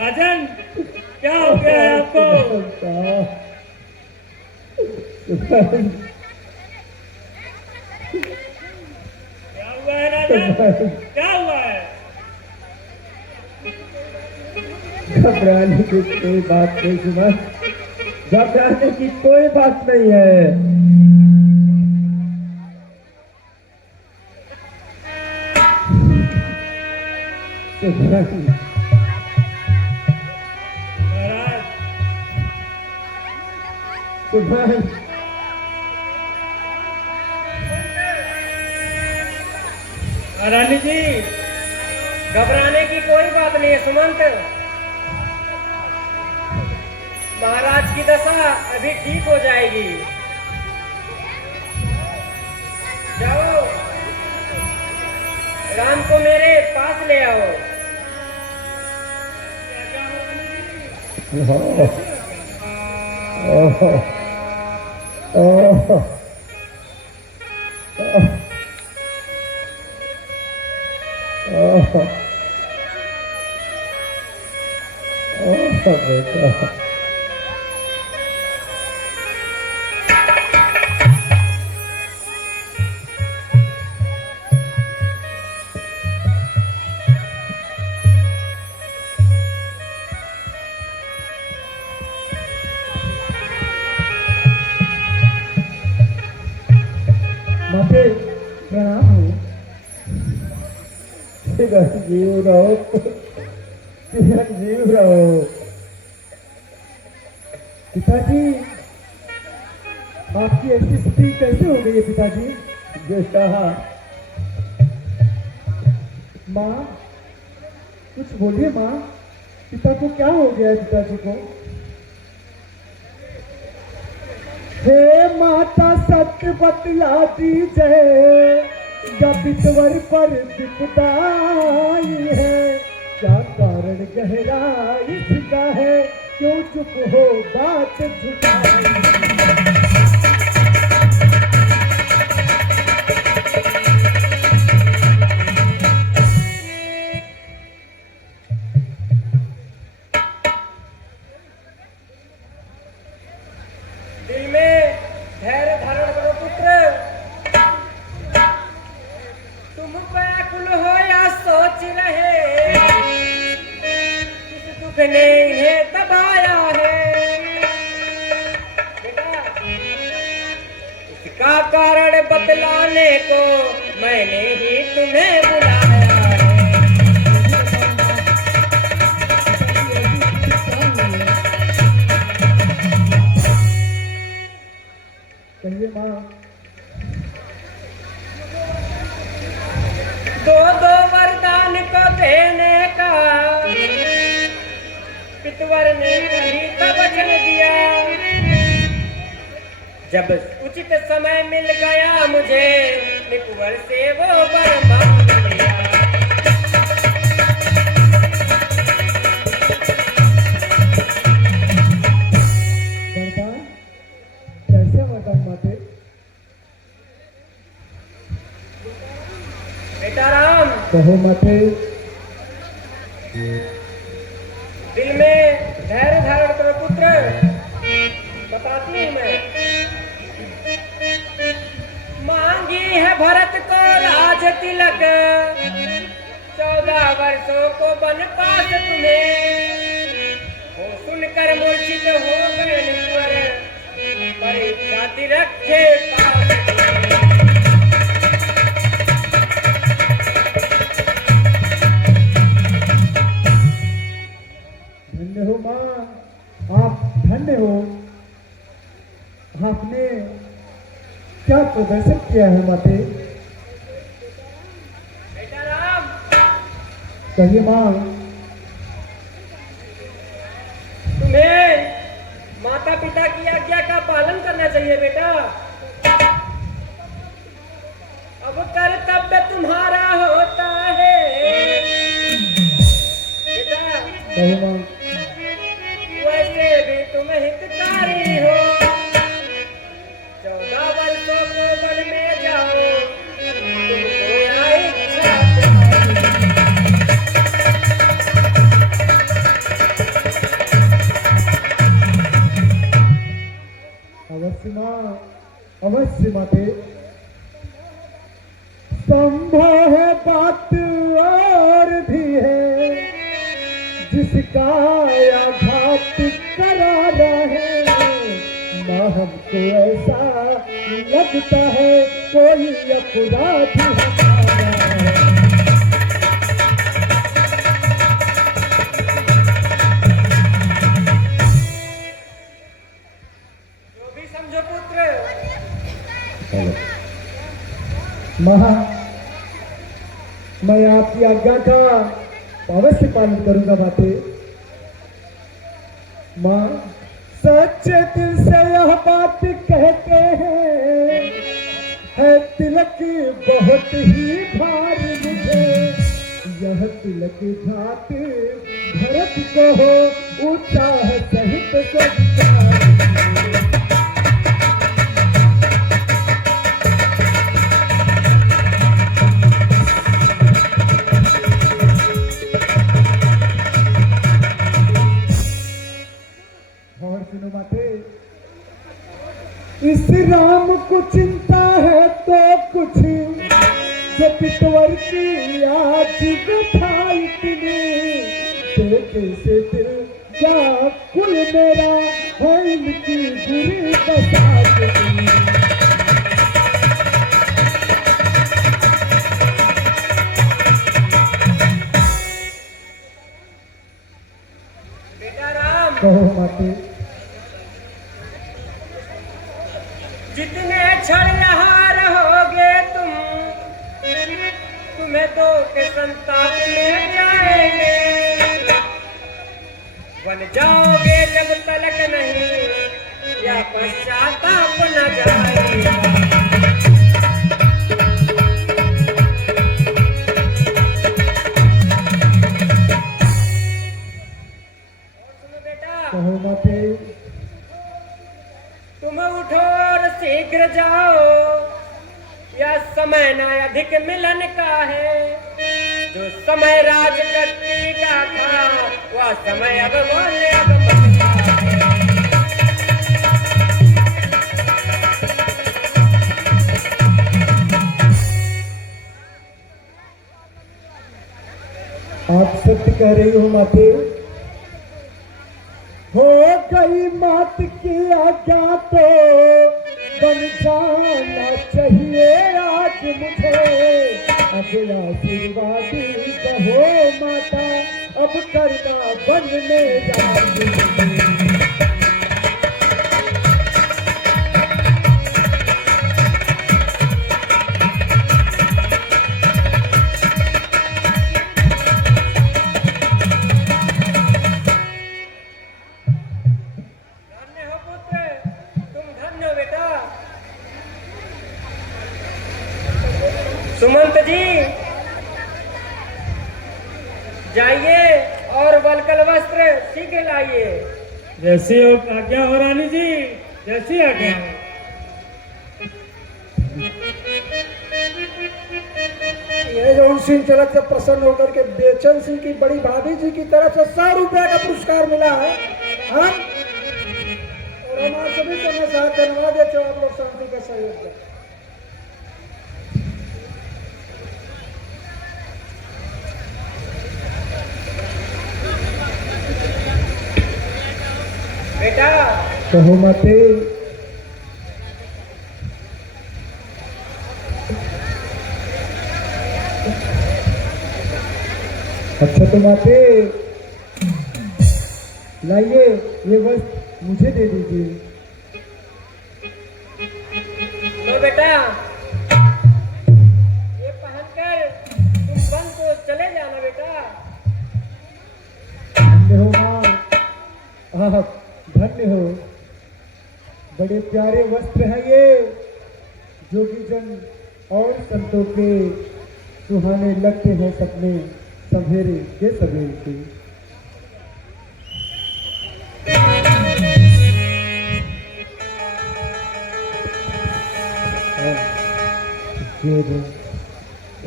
राजन, क्या हो गया है आपको? क्या हुआ है राजन? क्या हुआ है? घबराने की कोई बात नहीं सुमन, घबराने की कोई बात नहीं है। सुमन, रानी जी, घबराने की कोई बात नहीं है सुमंत। महाराज की दशा अभी ठीक हो जाएगी। जाओ, राम को मेरे पास ले आओ। बेटा, माते प्रणाम हो। जीव रहो, जीव रहो। पिताजी, आपकी ऐसी स्थिति कैसे हो गई है पिताजी? बेटा, माँ कुछ बोलिए माँ, पिता को क्या हो गया है पिताजी को? हे माता सत्य बतला दीजिए, जब ईश्वर पर विपदाई है, क्या कारण गहराई इसका है, क्यों चुप हो बात छुपाई? दिल में धैर्य धारण करो पुत्र। तुम व्याकुल हो या सोच रहे, किस दुख ने इन्हें दबाया है। बेटा, इसका कारण बतलाने को मैंने ही तुम्हें बुलाया है। कहिए माँ। दो दो वरदान को देने का पितवर ने कभी तो वचन दिया। जब उचित समय मिल गया मुझे, पितवर से वो वर मांग लिया। वरदान? कैसे वरदान माते? बेटा राम, कहो माते। दिल में धैर्य धारण करो पुत्र। बताती हूँ मैं। मांगी है भरत को राज तिलक, 14 वर्षों को वनवास तुम्हें। हो सुनकर मूर्छित हो गए निश्वर, परीक्षा रखे पास। धन्य हो माँ, आप धन्य हो। आपने क्या प्रदर्शन किया है माते? बेटा राम, कहिए माँ। तुम्हें माता पिता की आज्ञा का पालन करना चाहिए बेटा। अब कर्तव्य तुम्हारा होता है बेटा। कहिए माँ। वैसे भी तुम हितकारी हो। 14 वर्षों को वन में जाओ, अवश्य माँ, अवश्य माते। संभव है बात और भी है, जिसका आघात करारा है। माँ हमको ऐसा लगता है कोई अपराध है। जो भी समझो पुत्र। माँ, मैं आपकी आज्ञा का अवश्य पालन करूंगा माते। माँ, सच्चे दिल से यह बात कहते हैं, है तिलक बहुत ही भारी मुझे। यह तिलक घाट भरत को हो, उत्साह सहित संस्कार। और सुनो माते, इस राम को चिंता है तो कुछ, जो पितवर की आज व्यथा इतनी। देखे से दिल क्या कुल मेरा है, इनकी बुरी दशा कितनी। बेटा राम, कहो माते। जितने क्षण यहाँ रहोगे तुम, तुम्हें दो के संताप में जाएंगे। बन जाओगे जब तलक नहीं, या पश्चाताप न जाएगा। और सुनो बेटा, कहो माते। तुम उठो और शीघ्र जाओ, या समय न अधिक मिलन का है। जो समय राजगद्दी का था, वह समय अब बोले अब बनता है। आप सत्य कह रही हो माते। हो गई मात की आज्ञा तो बन जाना चाहिए आज मुझे। अब आशीर्वाद कहो माता, अब करना बनने जाऊंगी। धन्य हो पुत्र, तुम धन्य हो बेटा। सुमंत जी, जाइए और वलकल वस्त्र शीघ्र लाइए। जैसी आज्ञा हो रानी जी, जैसी आज्ञा हो। ये जो सिंह तिलक से प्रसन्न होकर के बेचन सिंह की बड़ी भाभी जी की तरफ से 100 रुपया का पुरस्कार मिला है। हम और हमारे सभी को मैं साथ धन्यवाद देते हो, आप लोग शांति का सहयोग दें। बेटा कहो माते। अच्छा तो माते, लाइए ये वस्त्र मुझे दे दीजिए। लो बेटा, ये पहनकर तुम वन को चले जाना बेटा। धन्य हो माँ, आप धन्य हो। बड़े प्यारे वस्त्र हैं ये, जोगी जन और संतों के सुहाने लगते हैं सपने सवेरे के सवेरे के।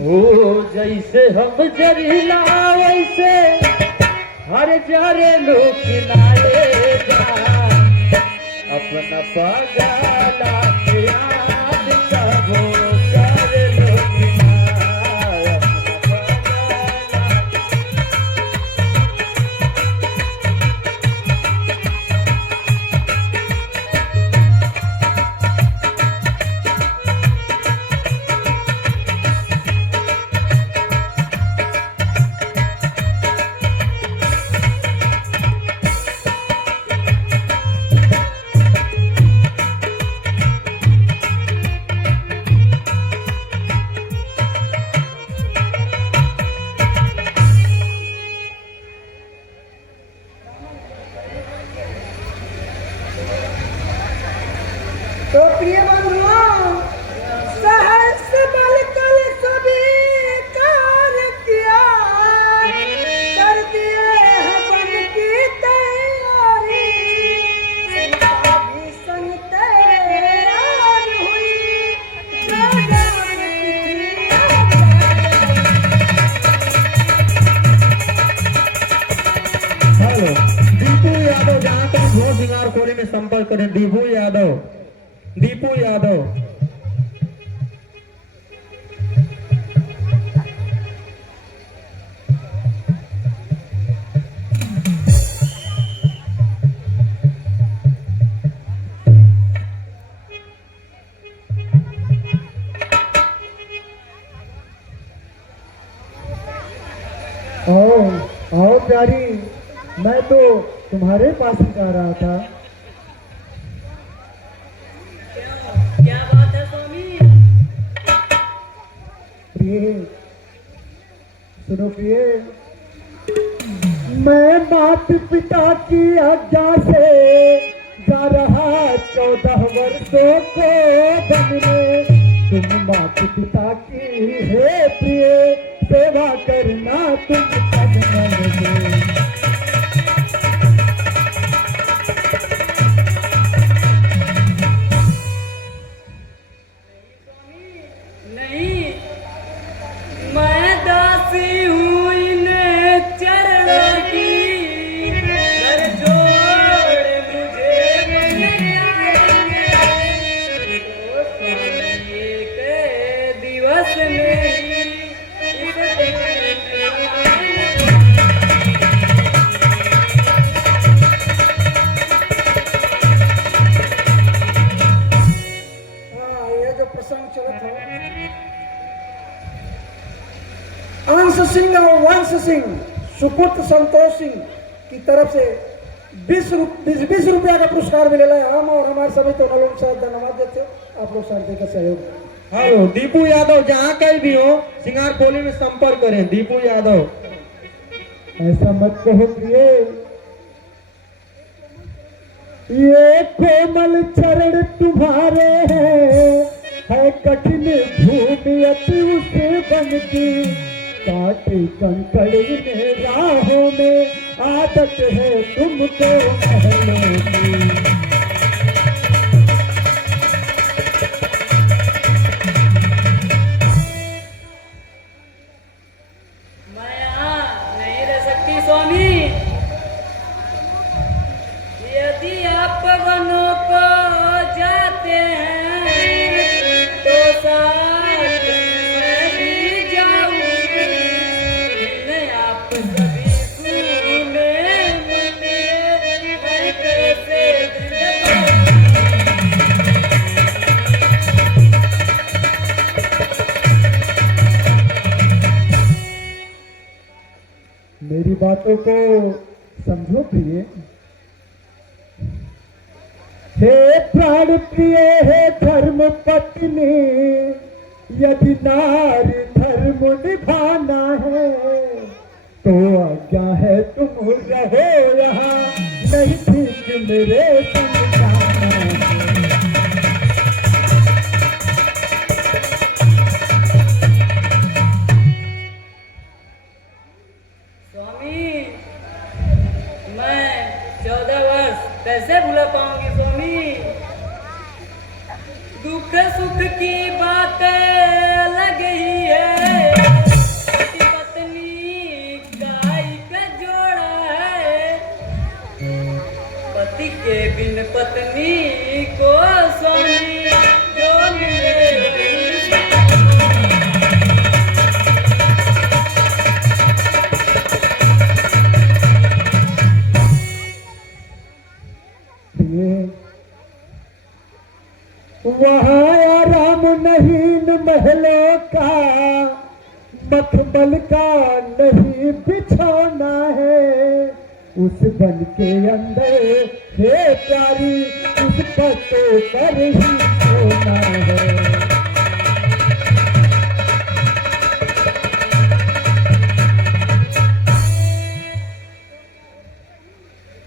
ओ जैसे हम जरीला वैसे हर जारे लोग किनारे जा, अपना पगार तो प्रिय बंधुओं, सहस बल कल सभी कार्य किया, कर दिए हैं बन की तैयारी, सीता भी संग तैयार हुई, हेलो, दीपू यादव, जहाँ तक घोष सिंगार कोली में संपर्क करें। दीपू यादव, दीपू यादव। आओ प्यारी, मैं तो तुम्हारे पास ही जा रहा था। क्या बात है स्वामी? प्रिय, सुनो प्रिय, मैं मात पिता की आज्ञा से जा रहा 14 वर्षों को बनने। तुम मात पिता की है प्रिय, सेवा करना तुम सब मन से। नहीं, मैं दासी हूँ इन चरणों की, घर जोड़ मुझे मिल आएंगे, तो स्वामी एक दिवस में ही इस हाँ, ये जो प्रसंग चलत है, अंश सिंह और वंश सिंह सुपुत्र संतोष सिंह की तरफ से 20 रुपया का पुरस्कार मिलेगा। हम और हमारे सभी तो लोग साथ धन्यवाद देते हो, आप लोग शांति का सहयोग। हेलो, दीपू यादव, जहाँ कहीं भी हो सिंगार कोली में संपर्क करें। दीपू यादव। ऐसा मत कहो प्रिय, ये कोमल चरण तुम्हारे हैं, है कठिन भूमि अति उसे बनती, काटे कंकड़ में राहों में आदत है तुमको महलों की। मैं यहाँ नहीं रह सकती स्वामी। यदि आप वनों को जाते हैं तो साथ मैं भी जाऊंगी। मैं आप सभी सुने मुझे, मैं कैसे दिल मेरी बातों को समझो प्रिय। हे प्राण प्रिय, हे धर्म पत्नी, यदि नारी धर्म निभाना है तो आज्ञा है तुम रहो यहाँ, नहीं ठीक मेरे संग जाना है। स्वामी, मैं 14 वर्ष कैसे भूला पाऊंगी स्वामी। दुख सुख की बातें अलग ही है, पति पत्नी का एक जोड़ा है, पति के बिन पत्नी को स्वामी जो मिले वही वहाँ आराम नहीं न महलों का, मखमल का नहीं बिछौना है, उस बन के अंदर हे प्यारी, उस पत्तों पर ही सोना है।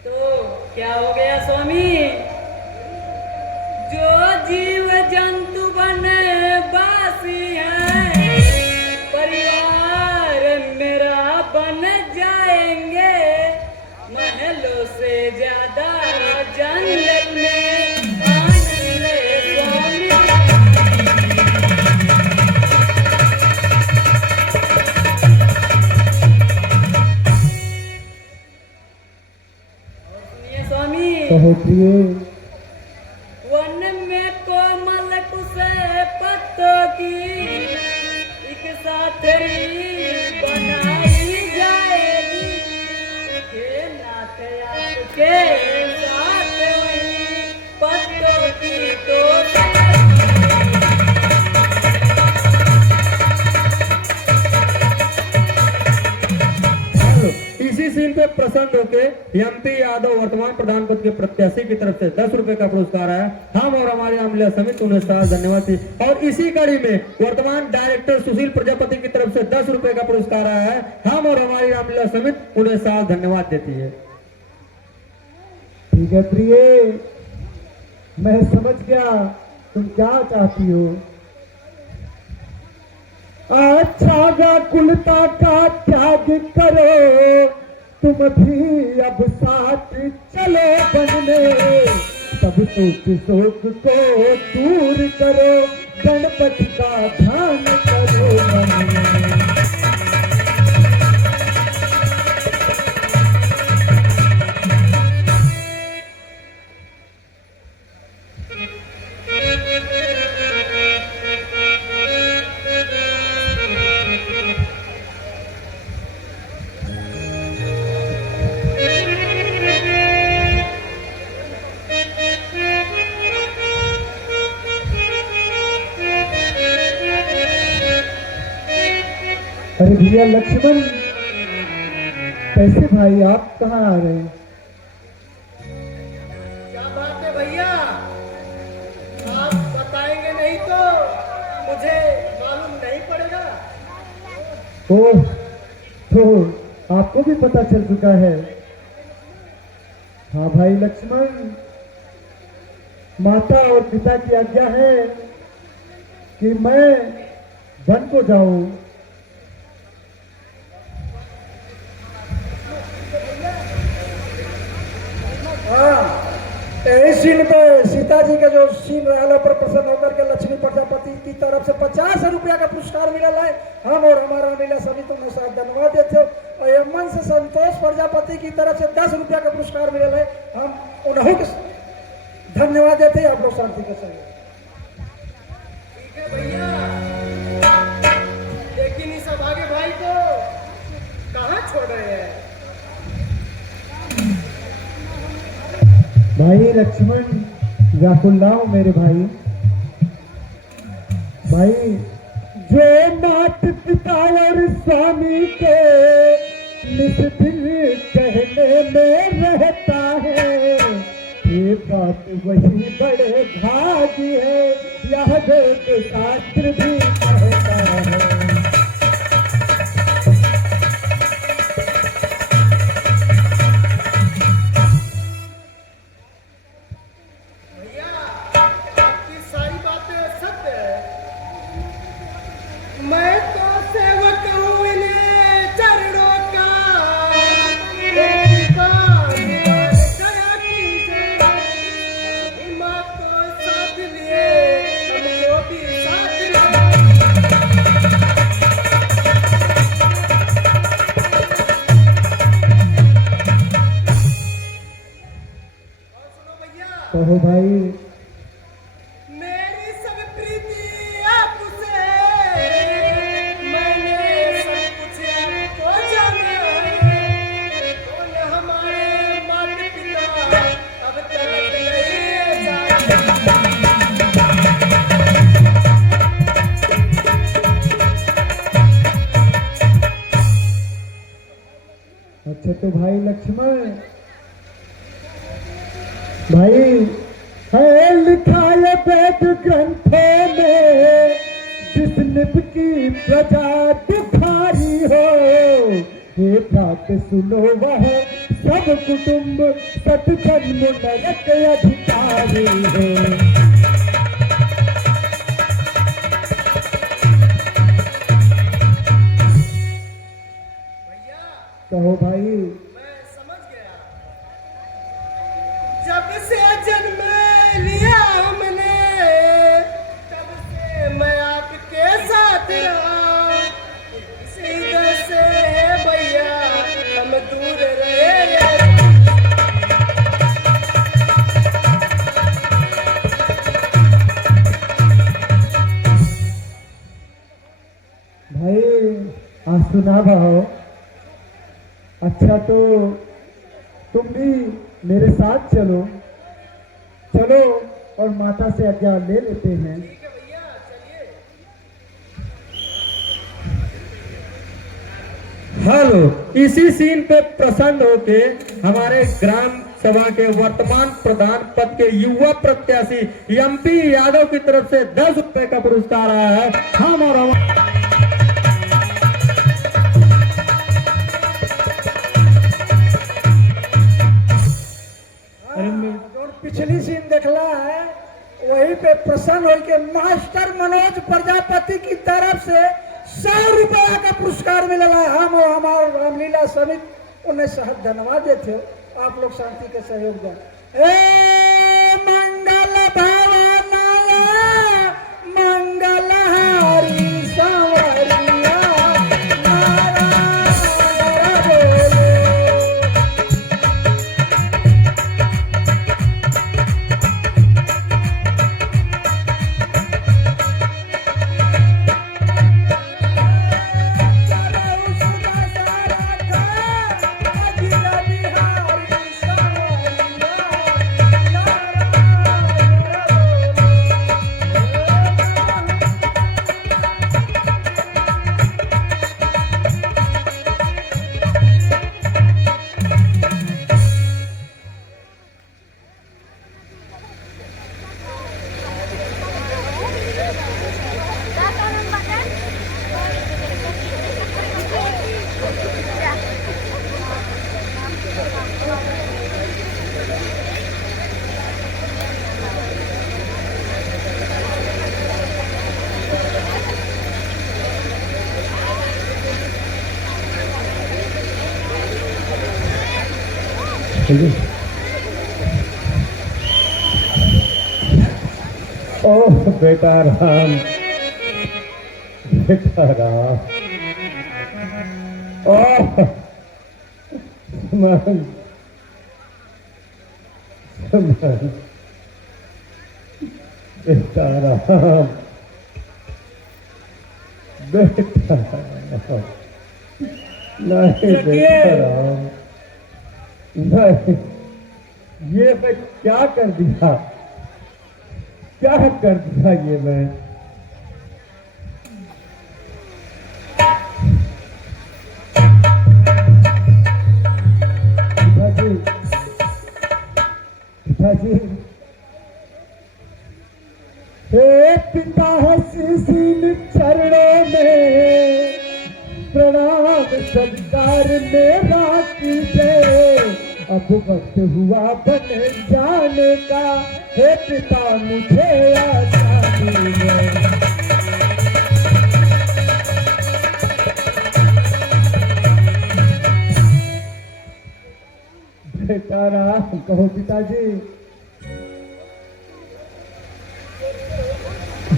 तो क्या हो गया स्वामी? जो जी पत्तों की एक साथरी बनाई जाएगी के नाथ आपके साथ वही पत्तों की तो इसी सीन पे प्रसन्न होके एमपी यादव वर्तमान प्रधान पद के प्रत्याशी की तरफ से 10 रुपए का पुरस्कार आया। हम और हमारी रामलीला समिति उन्हें साथ धन्यवाद थी। और इसी कड़ी में वर्तमान डायरेक्टर सुशील प्रजापति की तरफ से 10 रुपए का पुरस्कार आया है। हम और हमारी रामलीला समिति उन्हें साथ धन्यवाद देती है। ठीक है प्रिय, मैं समझ गया तुम क्या चाहती हो। अच्छा व्याकुलता का त्याग करो, तुम भी अब साथ चलो बनने। सब सोच शोक को दूर करो, गणपति का ध्यान करो मन में। अरे भैया लक्ष्मण, कैसे भाई आप कहाँ आ रहे हैं? क्या बात है भैया, आप बताएंगे नहीं तो मुझे मालूम नहीं पड़ेगा। ओह, तो आपको भी पता चल चुका है। हाँ भाई लक्ष्मण, माता और पिता की आज्ञा है कि मैं वन को जाऊं। हाँ, यही सीन पे सीता जी के जो सीन रहने पर प्रसन्न होकर के लक्ष्मी प्रजापति की तरफ से 50 रुपया का पुरस्कार मिला है। हम और हमारा मिला सभी तुमने साथ धन्यवाद देते हो। और यमन से संतोष प्रजापति की तरफ से 10 रुपया का पुरस्कार मिला है। हम उन्हों के धन्यवाद देते हैं। आप लोग शांति के संग। ठीक है भैया, लेकिन इस भागे भाई को कहाँ छोड़ रहे हैं? भाई लक्ष्मण, व्याकुल ना हो मेरे भाई। भाई जो मात पिता और स्वामी के निज दिल कहने में रहता है, ये बात वही बड़े भागी है, यह वेद शास्त्र भी कहता है। मैं तो सेवक हूँ इन्हें चरणों का, दया कीजिए। माँ को साथ लिए हमको भी साथ लिए। और सुनो भैया, कहो भाई। मेरी सब प्रीति आपसे, मैंने सब कुछ आपको जाना है। कौन हमारे माता पिता अब तक नहीं जाने। अच्छा तो भाई लक्ष्मण, भाई है लिखा है वेद ग्रंथों में, जिस निप की प्रजा दुखारी हो, ये बात सुनो वह सब कुटुंब सतजन्म नरक अधिकारी हो। भैया कहो भाई। मैं समझ गया। जब से जन्म लिया हमने, तब से मैं आपके साथ रहा। इसी दर से है भैया हम दूर रहे। सुना भाव। अच्छा तो तुम भी मेरे साथ चलो, चलो और माता से आज्ञा ले लेते हैं। हेलो, इसी सीन पे प्रसन्न होके हमारे ग्राम सभा के वर्तमान प्रधान पद के युवा प्रत्याशी एमपी यादव की तरफ से 10 रुपए का पुरस्कार आया है। हम और जो पिछली सीन देखला है वही पे प्रसन्न हो के मास्टर मनोज प्रजापति की तरफ से 100 रुपया का पुरस्कार मिला है। हम और हमारे रामलीला समिति उन्हें सहत धन्यवाद देते हो। आप लोग शांति के सहयोग दें। ए मंगल भवनाय मंगल हारी संवरिया नारायण बोलो। ओह बेटा राम, बेटा राम, ओह सुमन, सुमन, बेटा राम, बेटा राम, नहीं बेटा राम, नहीं, ये मैं क्या कर दिया, क्या कर दिया ये मैं। पिताजी, पिताजी, हे पिता शीशील चरणों में प्रणाम सत्कार मेरा कीजिए। अब वक्त हुआ बन जाने का, हे पिता मुझे आजादी दे। बेटा राम, कहो पिताजी,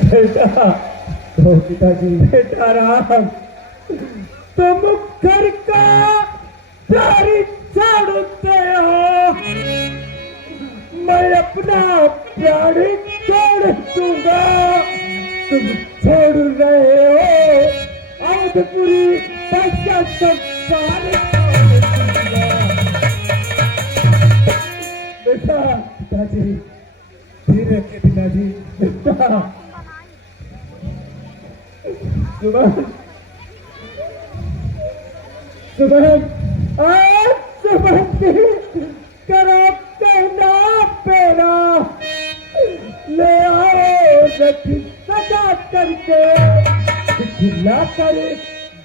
बेटा कहो पिताजी, बेटा राम, तुम घर का प्यारी छोड़ते हो, मैं अपना प्राण छोड़ दूंगा। तुम छोड़ रहे हो अवधपुरी पैसा संसार बेटा। पिताजी धीरे रखिए पिताजी। बेटा सुमन, सुमन, सुमन करो कहना पेड़ा, ले आओ रखी सजा करके, खिला कर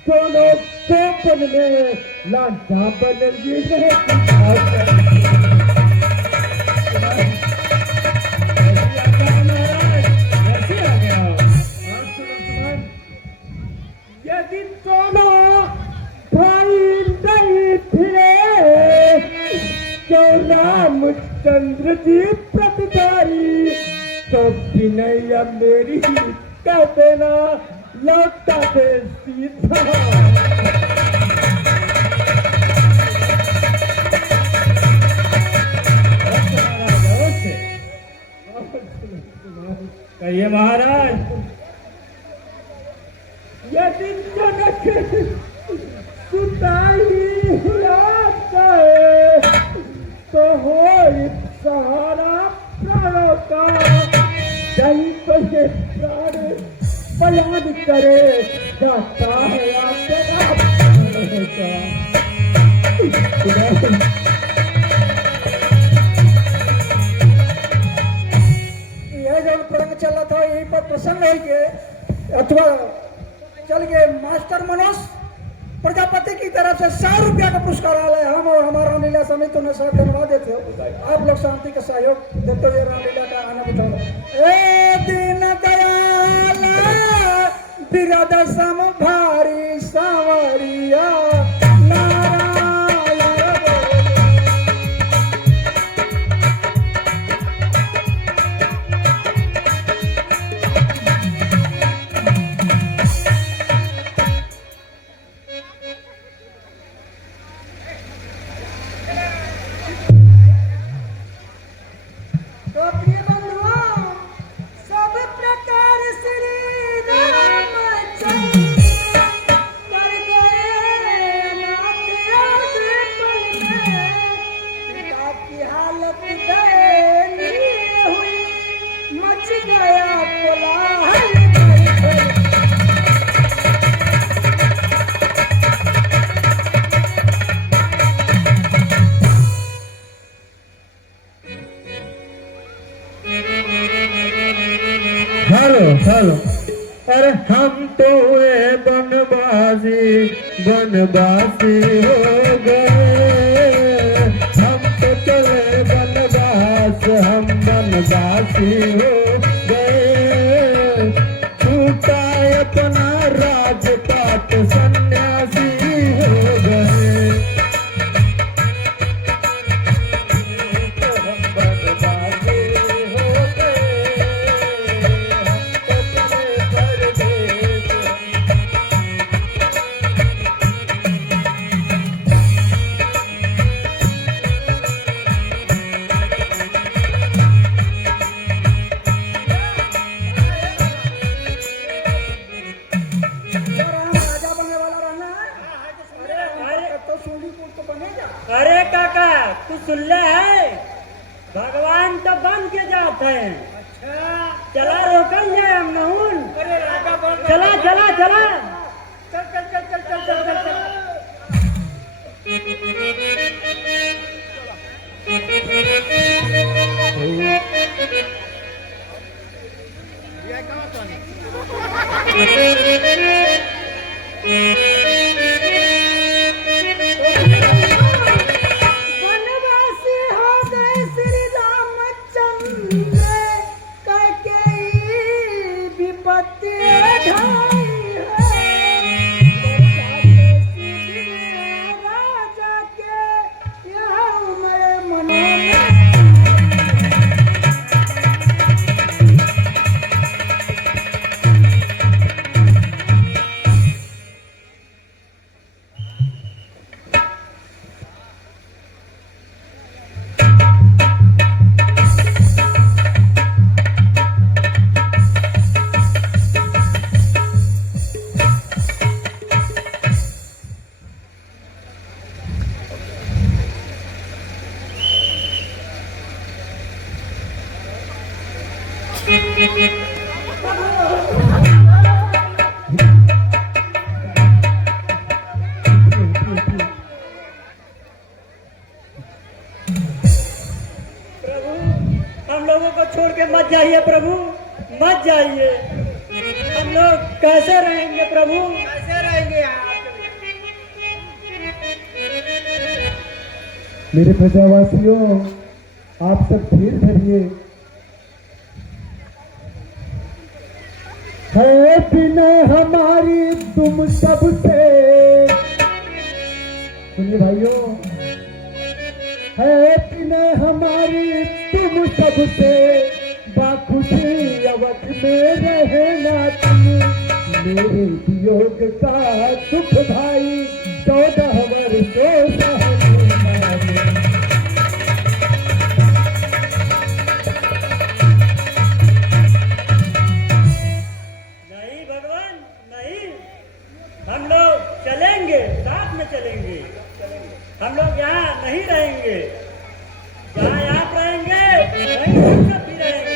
दोनों चौपन में लांचा बनेगी। यदि दोनों भाई नहीं थे तो रामचंद्र जी प्रतिधारी, तो विनय मेरी कह देना लौटा दे सीधा। कहिए महाराज। यदि जनक सुताई हिलात गए तो हो सहारा प्राणों का जहीं तो ये प्राण बयान करे जाता है आपका यह जो प्रसंग चल रहा था यही पर प्रसन्न हो गए अथवा चल गए मास्टर मनोज प्रजापति की तरफ से 100 रुपया का पुरस्कार आया है। हम और हमारा रामलीला समिति उन्हें साथ धन्यवाद देते हो। आप लोग शांति का सहयोग देते हुए रामलीला का आनंद उठाओ। ए दीन दयाल बिरद सम भारी सांवरिया नारायण तो प्रिय बंधुओं, सब प्रकार श्री रामचंद्र कर गए अनाथ आदिपुर में। पिता की हालत दयनीय हुई, मच गया कोलाहल घर घर। हेलो हेलो, अरे हम तो हुए बनवासी बनवासी हो गए, हम तो चले बनवास हम बनवासी हो गए, छूटा अपना राजपाट सन्यासी हो गए, हम बनवासी हो गए, राजा बनने वाला रहना है। अरे तो सूलीपुर तो बनेगा। अरे काका तू सुन ले है, भगवान तो बन के जाते हैं। अच्छा चला रोकल जाए हम नहुन। अरे राजा बन चला चला चला चल चल चल चल चल चल चल चल वनवासी हो गए श्री रामचंद्र, कैकेयी विपत्ति ढाई है। राजा के यह उम्र मनोरम हम लोगों को छोड़ के मत जाइए प्रभु, मत जाइए। हम लोग कैसे रहेंगे प्रभु, कैसे रहेंगे आप? मेरे प्रजावासियों, आप सब धीर धरिए। है विनय हमारी तुम सबसे, सुनिए भाइयों, है विनय हमारी तुम सबसे, बाखुशी अवध में रहना तुम, मेरे वियोग का दुख भाई 14 वर्षों सहना। नहीं भगवान नहीं, हम लोग चलेंगे, साथ में हम सब भी रहेंगे।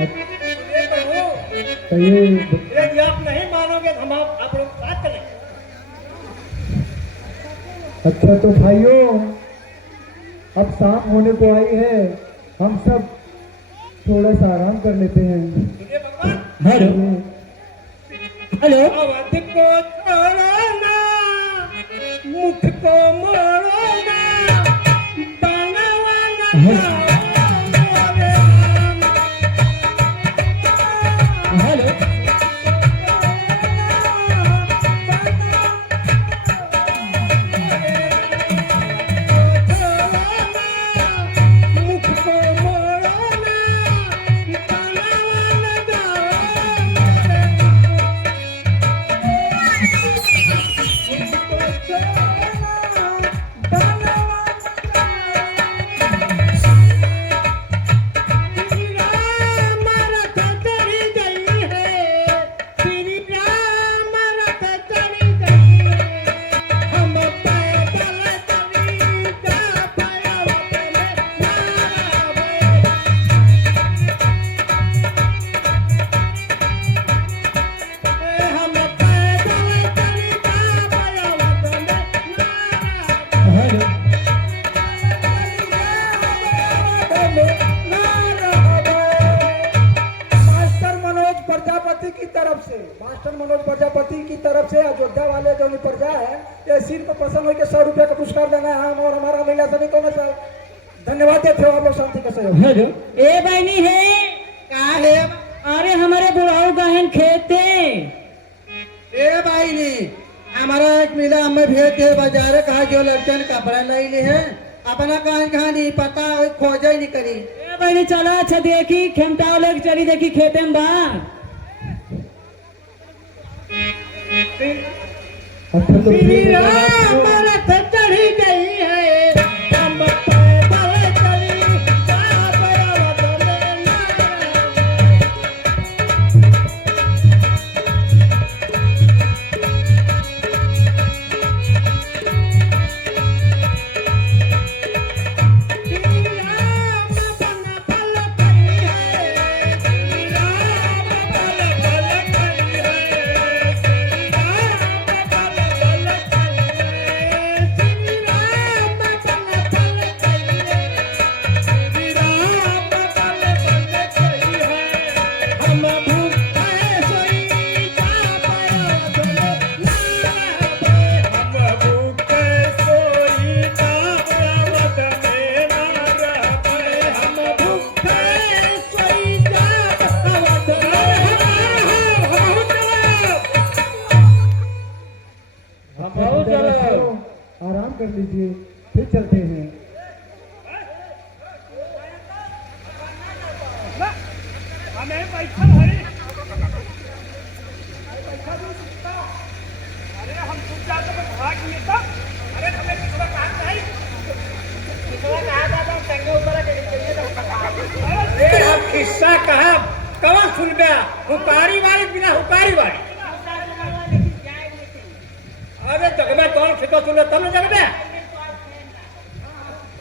ये प्रभु, तो ये यदि आप नहीं मानोगे तो हम आप लोग साथ चलेंगे। अच्छा तो भाइयों, अब शाम होने को आई है, हम सब थोड़ा सा आराम कर लेते हैं। सुनिए भगवान, हेलो हेलो अवध को छोड़ो ना, मुख को मोड़ो ना, बनवाना मोरे राम। हेलो मुख को मोड़ो ना, बनवाना श्री राम रथ चढ़ी गई है, श्री राम रथ चढ़ी गई है, हम पैदल चली जा पायवत में नारावे। हम पैदल चली जा पायवत में नारावे। हेलो मास्टर मनोज प्रजापति की तरफ से, मास्टर मनोज प्रजापति की तरफ से अयोध्या वाले जो प्रजा है, ये सीन को पसंद होकर 100 रुपये का पुरस्कार देना है। हम और हमारा महिला समिति में सर धन्यवाद देते हो आप लोग शांति का सहयोग। हेलो ए बहनी है का है अरे हमारे बुढ़ाऊ गहन खेते ए भाई ने हमारा एक मिला हमें भेज दे बाजार कहा जो लड़कन कपड़ा लाई ले है अपना कहाँ नहीं पता खोजा ही नहीं करी। ए बहनी चला अच्छा देखी खेमटा लेके चली देखी खेते में बा अच्छा तो श्री फिर राम रथ चढ़ी गई है, हम पैदल चली जा पायवत में नारावे। श्री राम बन पल पई है, श्री राम बन पल पई है, श्री राम बन पल पई है, श्री राम बन पल पई है, श्री राम बन पल पई है, हम भूखे सोई जा पायवत में नारावे। हम भूखे सोई जा पायवत में नारावे। हम भूखे सोई जा पायवत में आराम कर लीजिए, फिर चलते हैं। हमें पैसा है। अरे हम चुप जाते तो भाग नहीं था। अरे हमें किसका काम नहीं। किसका कहा था तो टंगे ऊपर के लिए तो अरे हम किस्सा कहा कौन सुन गया? हुकारी वाली बिना हुकारी वाली। अरे जगमे कौन किसका सुन तब न जगमे।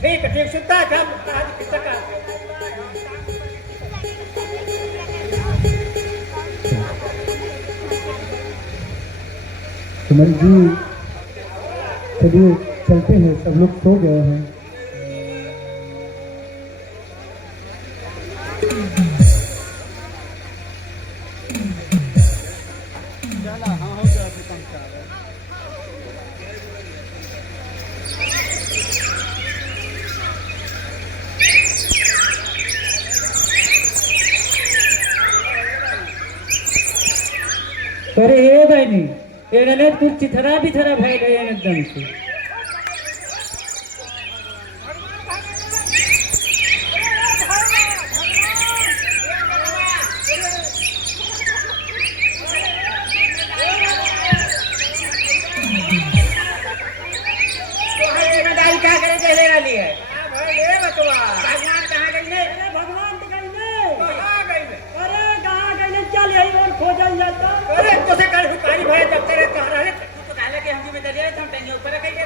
ठीक है ठीक सुनता है क्या किस्सा का? सुमन जी चलिए चलते हैं, सब लोग सो गए हैं। अरे हे बहनी एगने कुछ चिथरा बिथरा भइल है एकदम से जिम्मेदारी क्या करे चले वाली है? ये बचवा भगवान कहाँ गई ने? भगवान तो गई ने कहाँ गई ने? अरे कहाँ गई ने चल यही और खोजल जाता अरे तो से कल हुकारी भरे जब तेरे कह रहे थे तू तो डाले के हम जिम्मेदारी है हम टेंगे ऊपर रखेंगे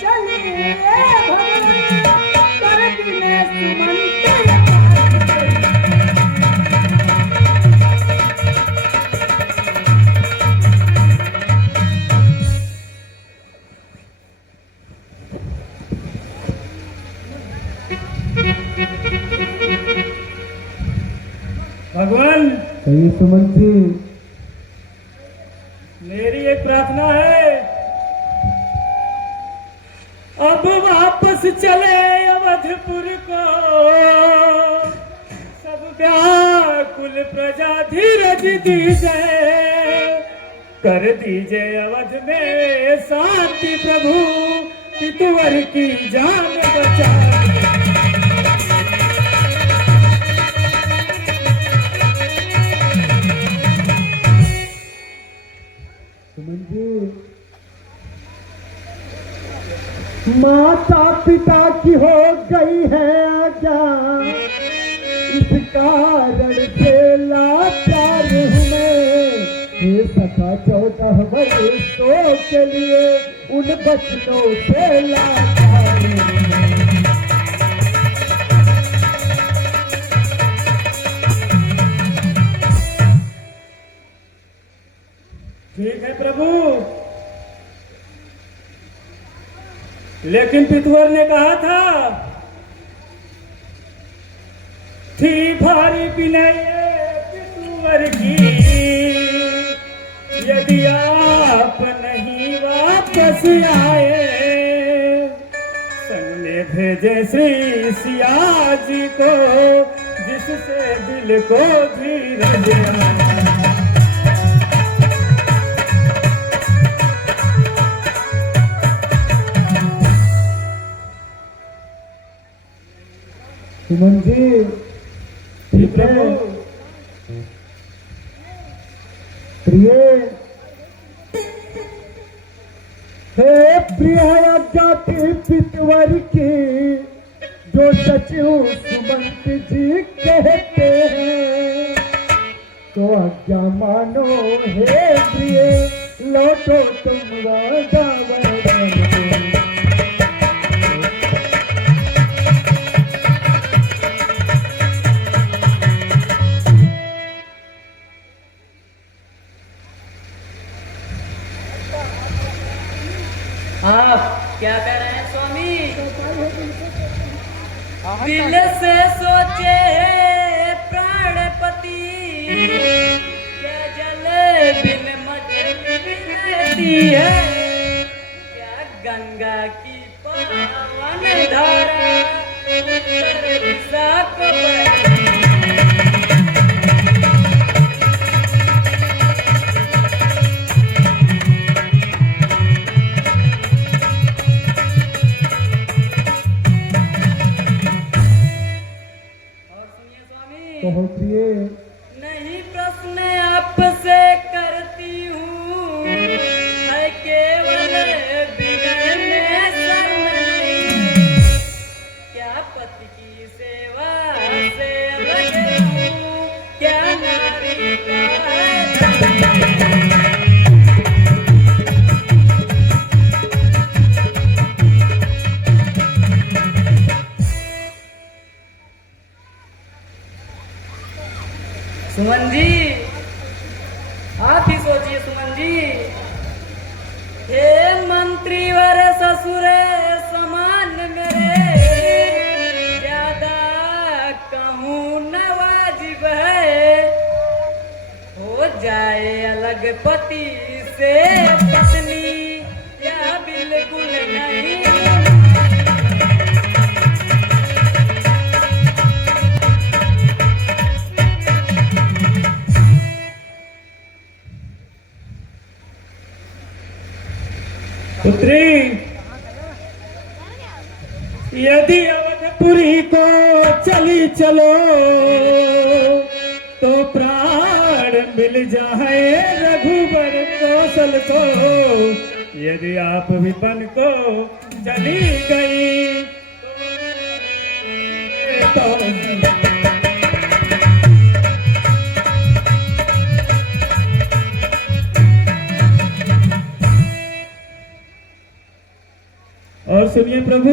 चलिए भगवान कर दिने सुमंत भगवान सुमन जी मेरी एक प्रार्थना है, अब वापस चले अवधपुर को, सब व्याकुल प्रजा धीरज दीजिए, कर दीजिए अवध में शांति प्रभु, पितुवर की जान बचा। सुमन जी माता पिता की हो गई है आज्ञा, इस कारण से लाचार हूँ मैं, ये सखा 14 वर्षों के लिए उन बचनों से लाचार हूँ मैं। ठीक है प्रभु, लेकिन पितुवर ने कहा था, थी भारी विनय पितुवर की, यदि आप नहीं वापस आए, संग में भेजे श्री सिया जी को, जिससे दिल को धीरज आए। सुमन जी ठीक है प्रिय, हे प्रिय जाति पितवर की, जो सचिव सुमंत जी कहते हैं, तो आज्ञा मानो हे प्रिय, लौटो तुम वृंदावन। आप क्या कह रहे हैं स्वामी? दिल से सोचे प्राणपति, क्या जल बिन मछली रहती है, क्या गंगा की पावन धारा उत्तर दिशा को बहती है। कहो प्रिय, नहीं प्रश्न आपसे करती हूँ, है केवल बिगड़ने शर्म नहीं, क्या पति की सेवा से अलग हूँ, क्या नारी का सुमन जी, आप ही सोचिए सुमन जी, हे मंत्रीवर ससुर समान मेरे, ज्यादा कहूँ न वाजिब है, हो जाए अलग पति से पत्नी, या बिल्कुल नहीं। पुत्री, यदि अवधपुरी को चली चलो, तो प्राण मिल जाए रघुबर कौशल को, यदि आप विपन को चली गई तो और सुनिए प्रभु,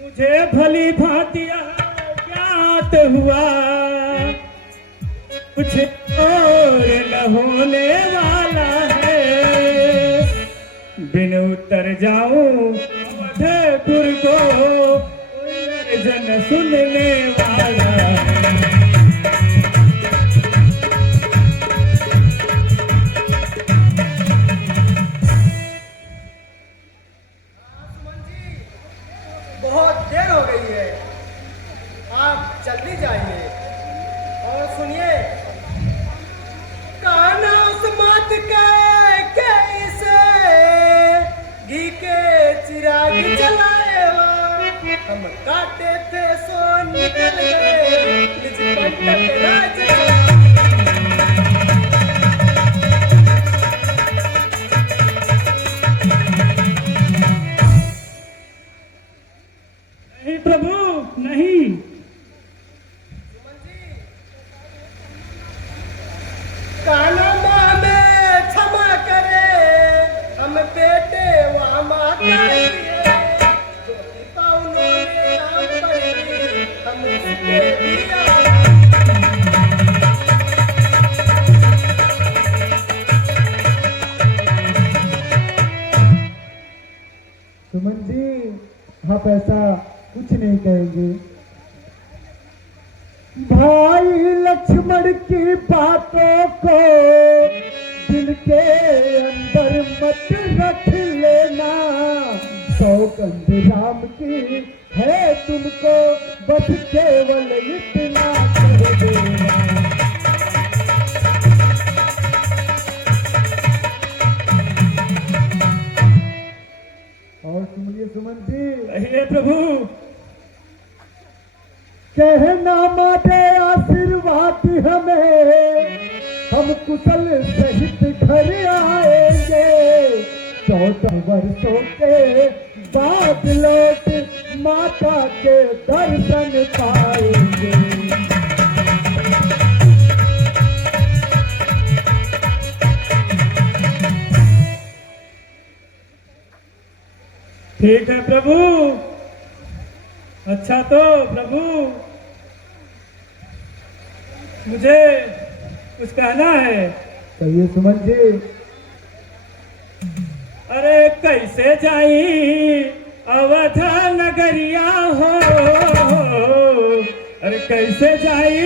मुझे भली भांति ज्ञात हुआ कुछ और न होने वाला है। बिन उतर जाऊं अवधपुर को कोई जन सुनने वाला है। बहुत देर हो गई है, आप जल्दी जाइए। और सुनिए, काना उस मत के इसे घी के चिराग जलाए हो। हम काटे थे सो निकल गए निज पंडित राज चलाए। नहीं प्रभु नहीं, काना माँ में क्षमा करे, हम बेटे वहाँ माता दिए। जो पिता उन्होंने नाम पढ़ी, हम उसके दिया। सुमन जी, आप ऐसा कुछ नहीं कहेंगे। भाई लक्ष्मण की बातों को दिल के अंदर मत रख लेना। सौगंध राम की है तुमको, बस केवल इतना कह देना। और सुनिए सुमन जी, कहिए प्रभु। कहना माते आशीर्वाद हमें, हम कुशल सहित घर आएंगे। 14 वर्षों के बाद लौट माता के दर्शन पाएंगे। ठीक है प्रभु। अच्छा तो प्रभु, मुझे कुछ कहना है। कहिए सुमन जी। अरे कैसे जाई अवध नगरिया हो, अरे कैसे जाई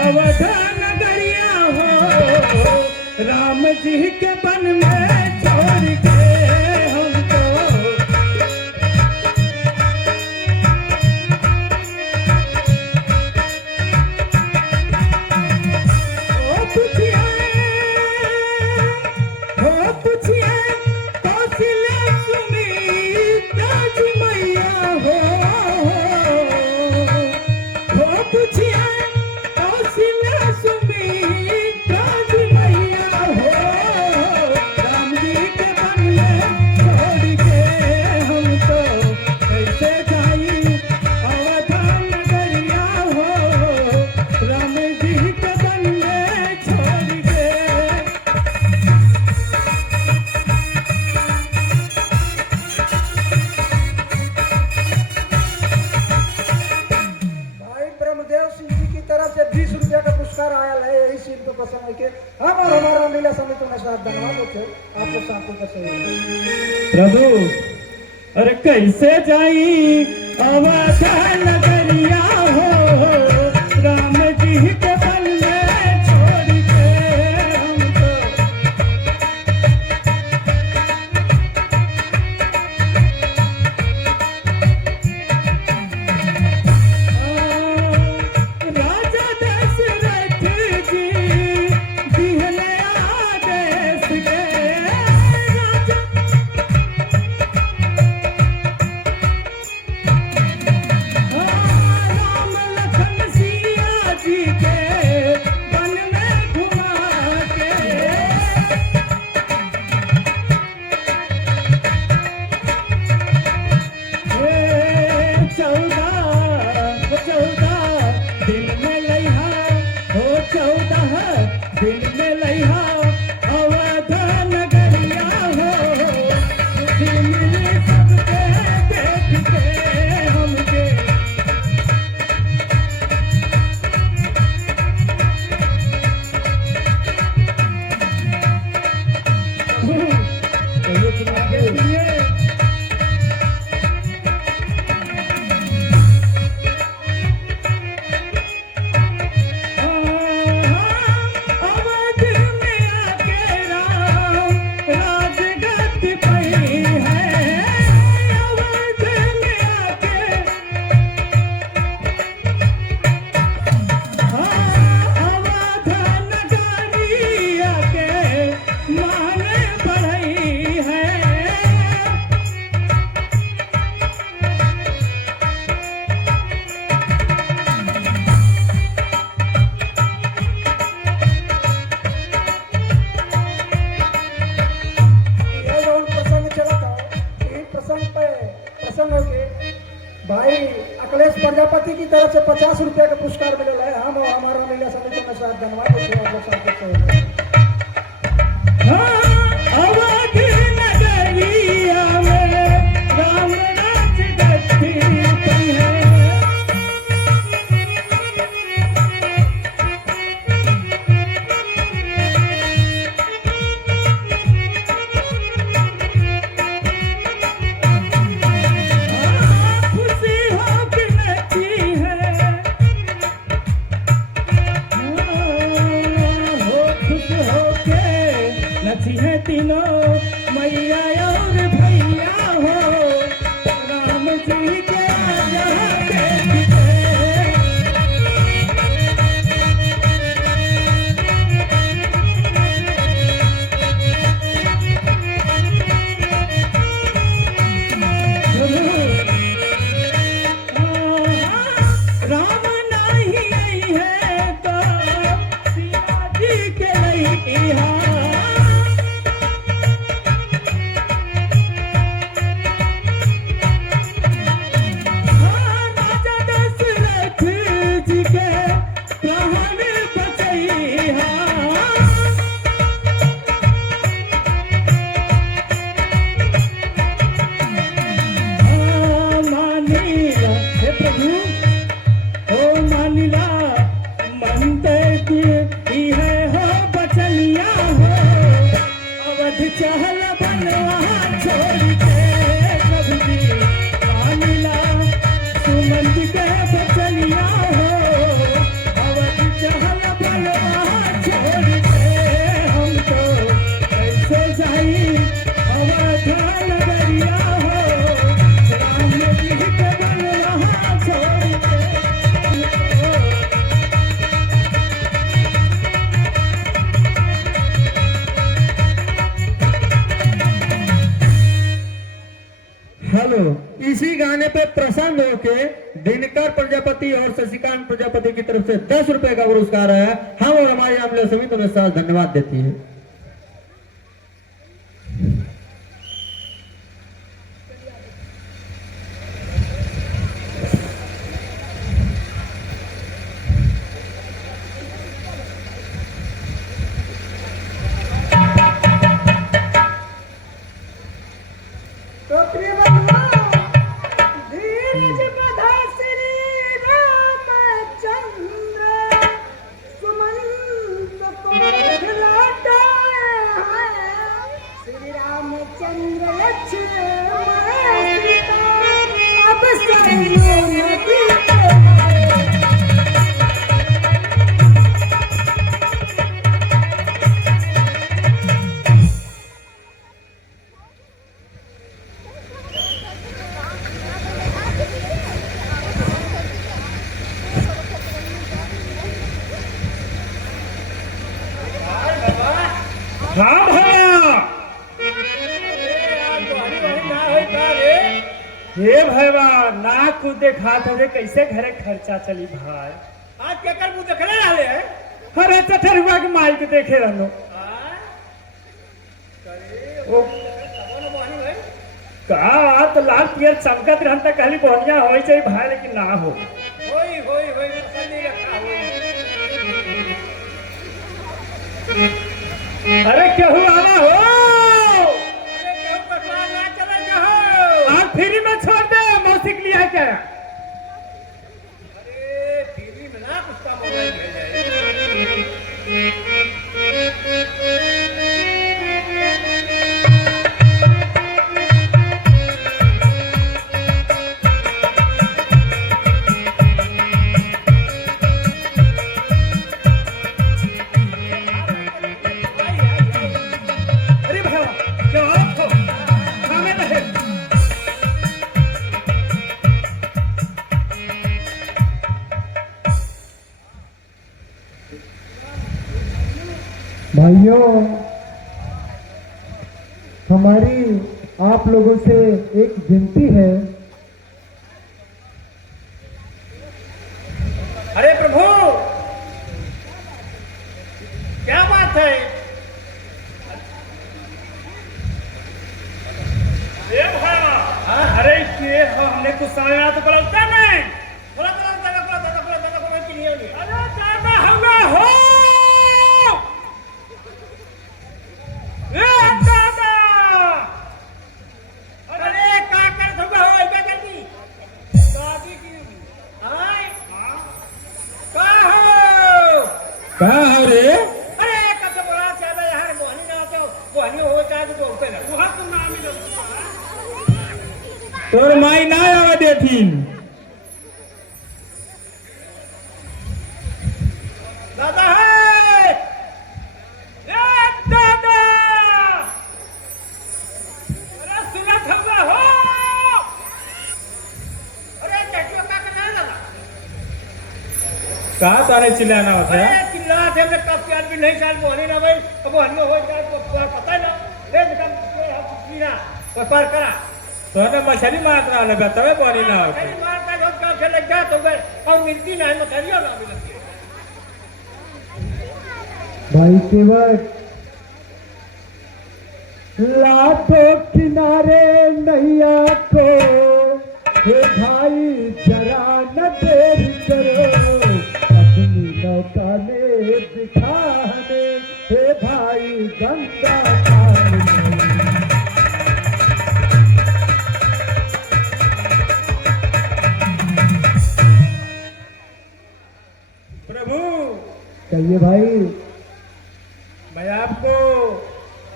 अवध नगरिया हो। राम जी के वन में छोड़ के हमको। पसंद है कि हम और हमारा लीला समिति में साथ धन्यवाद होते आपको शांति का सही। प्रभु अरे कैसे जाई अवध नगरिया हो, राम जी के बल में छोड़ के हमको। राजा दशरथ जी दिहले आदेश के, राजा राम की तरफ से 50 रुपया का पुरस्कार मिला है। हम और हमारा महिला समिति में साथ धन्यवाद देते हैं। आप लोग साथ देते हैं। अवध नगरिया में राम राज गति है। खुशी हो के नची है, हो खुश हो के नची है तीनों मैया और भैया हो, राम जी के जहाँ देखते। राम नहीं आई है तो सीता जी के नहीं है। राजा दशरथ जी के प्राण बचैहा। मानिला हे प्रभु, ओ मानिला मनते की है हो बचनिया हो, अवध चहल बनवा छोड़ के प्रभु जी। मानिला सुमंत के बचनिया हो, अवध चहल बनवा छोड़ के। हम तो कैसे जाई अवध नगरिया हो, राम जी के बनवा छोड़ के। हेलो, इसी गाने पे प्रसन्न होके दिनकर प्रजापति और शशिकांत प्रजापति की तरफ से 10 रुपए का पुरस्कार है। हम और हमारी आमले समिति उन्हें साथ धन्यवाद देती है। तो प्रिय बंधुओं, धीरज बधा श्री रामचंद्र, सुमंत को खिलाताए हैं। श्री रामचंद्र लक्ष्मण सीता, अब सरयू नदी के हाँ भैया, हे भैया ना कुछ देखा था रे, कैसे घरे खर्चा चली भाई। आज क्या कर मुंह देखने वाले हैं? अरे चठरुआ के माई के देखे रहनो। ओ का तो लाल पियर चमकत रहन त कहली बढ़िया होई चाहिए भाई, लेकिन ना हो। होई होई होई पसंद नहीं रखा होई। अरे केहू आना हो, अरे क्यों पकड़ा ना चला जाओ। आप फ्री में छोड़ दे, मौसिक लिया क्या। अरे टीवी में ना उसका मोबाइल मिल जाए। अरे भैया क्या आप हो, हमें रहे। भाइयों, हमारी आप लोगों से एक विनती है। अरे प्रभु, क्या बात है? ये भैया, अरे ये हमने कुछ समय तो बोलता नहीं। थोड़ा थोड़ा तोर माई ना आवा देथिन। दादा है ए दादा, अरे सुनत हुआ हो, अरे कैसे का करना है दादा? कहा तारे चिल्लाना होता अरे है? चिल्ला थे हमने कब प्यार भी नहीं साल बोली ना भाई, अब हन्नो हो जाए तो पता है ना, ले बेटा पीना पर करा तो ना मछली मार रहा है तबे पानी ना हो। अरे मारता रोज काम से लग गया तो गए और मिलती ना है मछलियों ना मिलती है। भाई केवल लाखों किनारे नैया को, हे भाई जरा न देर करो, अपनी नौका में दिखा हमें, हे भाई गंगा पार में। प्रभु कहिए भाई। मैं आपको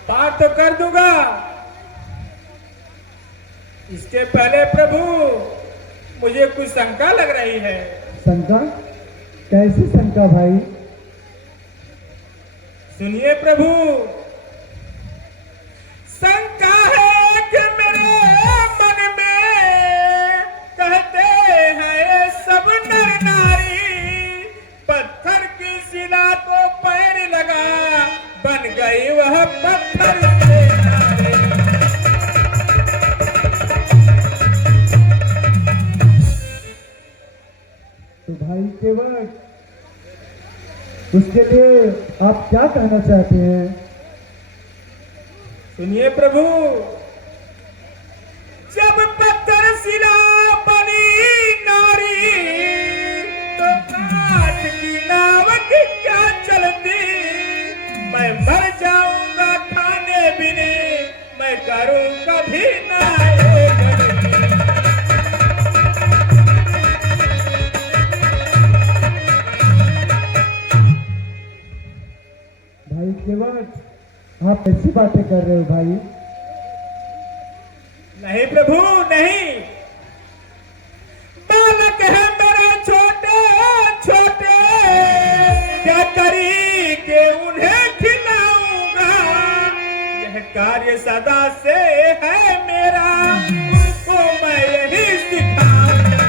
पार तो कर दूंगा, इसके पहले प्रभु मुझे कुछ शंका लग रही है। शंका? कैसी शंका भाई? सुनिए प्रभु, शंका है कि मेरे मन में कहते हैं ये सब नर नारी, पत्थर की शिला को पैर लगा, बन गई वह पत्थर से नारी। तो भाई केवल उसके लिए आप क्या कहना चाहते हैं? सुनिए प्रभु, जब पत्थर शिला बनी नारी, तो काठ की नाव की क्या चलती, मैं मर जाऊंगा खाने बिने, मैं करूं कभी ना ये गलती। भाई केवल आप ऐसी बातें कर रहे हो भाई? नहीं प्रभु नहीं, बालक है मेरा छोटे छोटे, क्या करी के उन्हें खिलाऊंगा, यह कार्य सदा से है मेरा, उनको मैं यही सिखाऊंगा।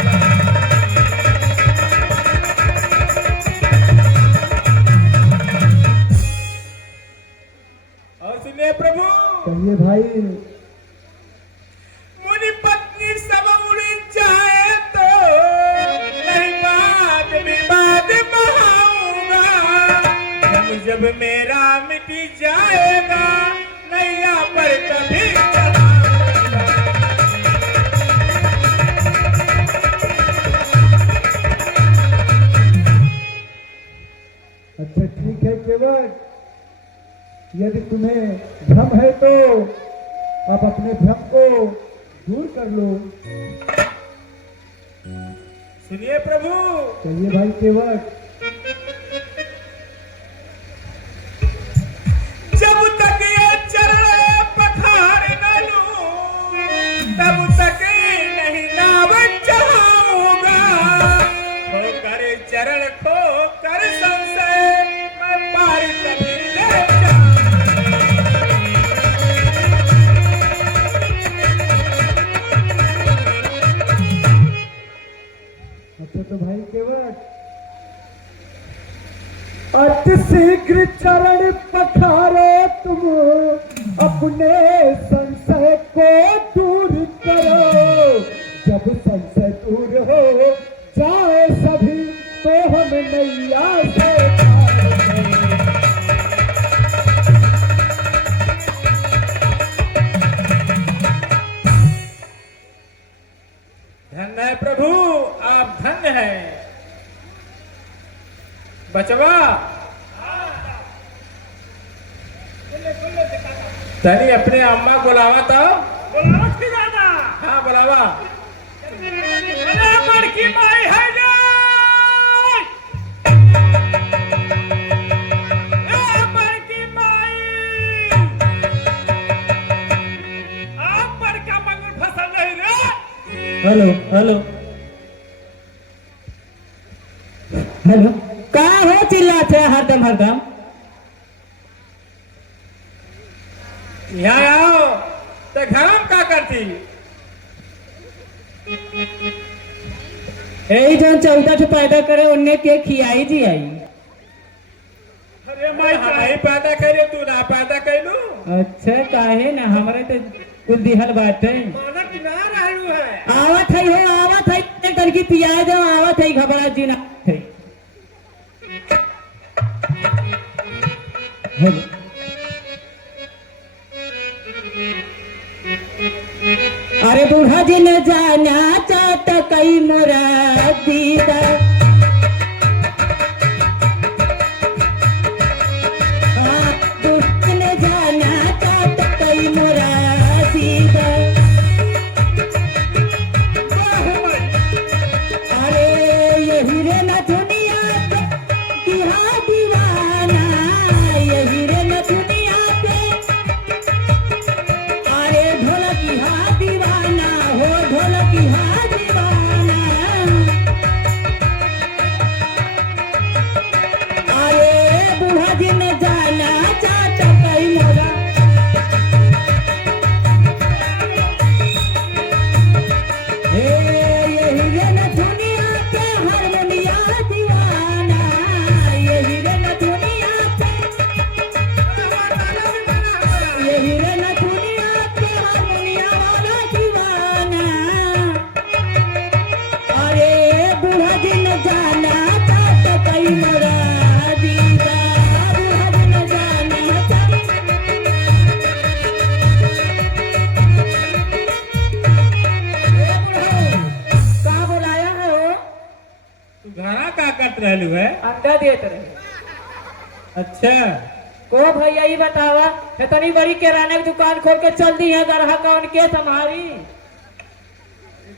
और सुनिए प्रभु, कहिए भाई। मुनि पत्नी सब उड़ जाए तो नहीं वाद विवाद बहाऊंगा, जब मेरा मिट जाएगा नैया पर कभी चढ़ाऊंगा। अच्छा ठीक है केवल, यदि तुम्हें भ्रम है तो आप अपने भ्रम को दूर कर लो। सुनिए प्रभु, कहिए भाई केवल। जब तक ये चरण पखार न लूं, तब तक नहीं नाव चढ़ाऊंगा, खोकर चरण खोकर संशय मैं पार कभी ले जाऊंगा। अच्छा तो भाई केवल अति शीघ्र चरण पखारो तुम, अपने संशय को दूर करो, जब संशय दूर हो जाए सभी तो हम नैया से पार करें। धन्य है प्रभु, आप धन्य है। बचवा तनी अपने अम्मा बुलावा तो। बोलावत की दादा, हाँ बुलावा। अरे बड़की माई है ना, ए बड़की माई, आप बड़का मंगल फसल नहीं रे, हेलो हेलो हेलो का हो चिल्लाते हरदम हरदम यहाँ आओ तो घर में का करती यही जन 14 पैदा करे उनने के खियाई जी आई। अरे मैं काहे पैदा करे तू ना पैदा कैलू अच्छा काहे ना हमारे तो कुल दिहल बात है। मानत ना रहलू है। आवत है एक तरीके पिया दो आवत है घबरा जी ना है। अरे बूढ़ा जी न जाना चाहता कई मोरा दीदा न जाना चाहता कई मोरा दीदा। अरे यही रे न दुनिया पे किहा दीवाना यही रे न दुनिया पे। अरे ढोलकी हा दीवाना हो ढोलकी हा दीवाना। अरे बूढ़ा जी न जाना चाहता कई मोरा यही रे न दुनिया पे हारमोनिया दीवाना यही रे न दुनिया पे यही रे न दुनिया पे हारमोनिया वाला दीवाना। अरे बूढ़ा जी न जाना चाहता कई मोरा दीदा बूढ़ा जी न जाना का बुलाया है वो तू घरा का करत रहलू है अंडा देत रहे। अच्छा को भैया ये बतावा इतनी बड़ी किराने की दुकान खोल के चल दी है ग्राहक कौन के तुम्हारी।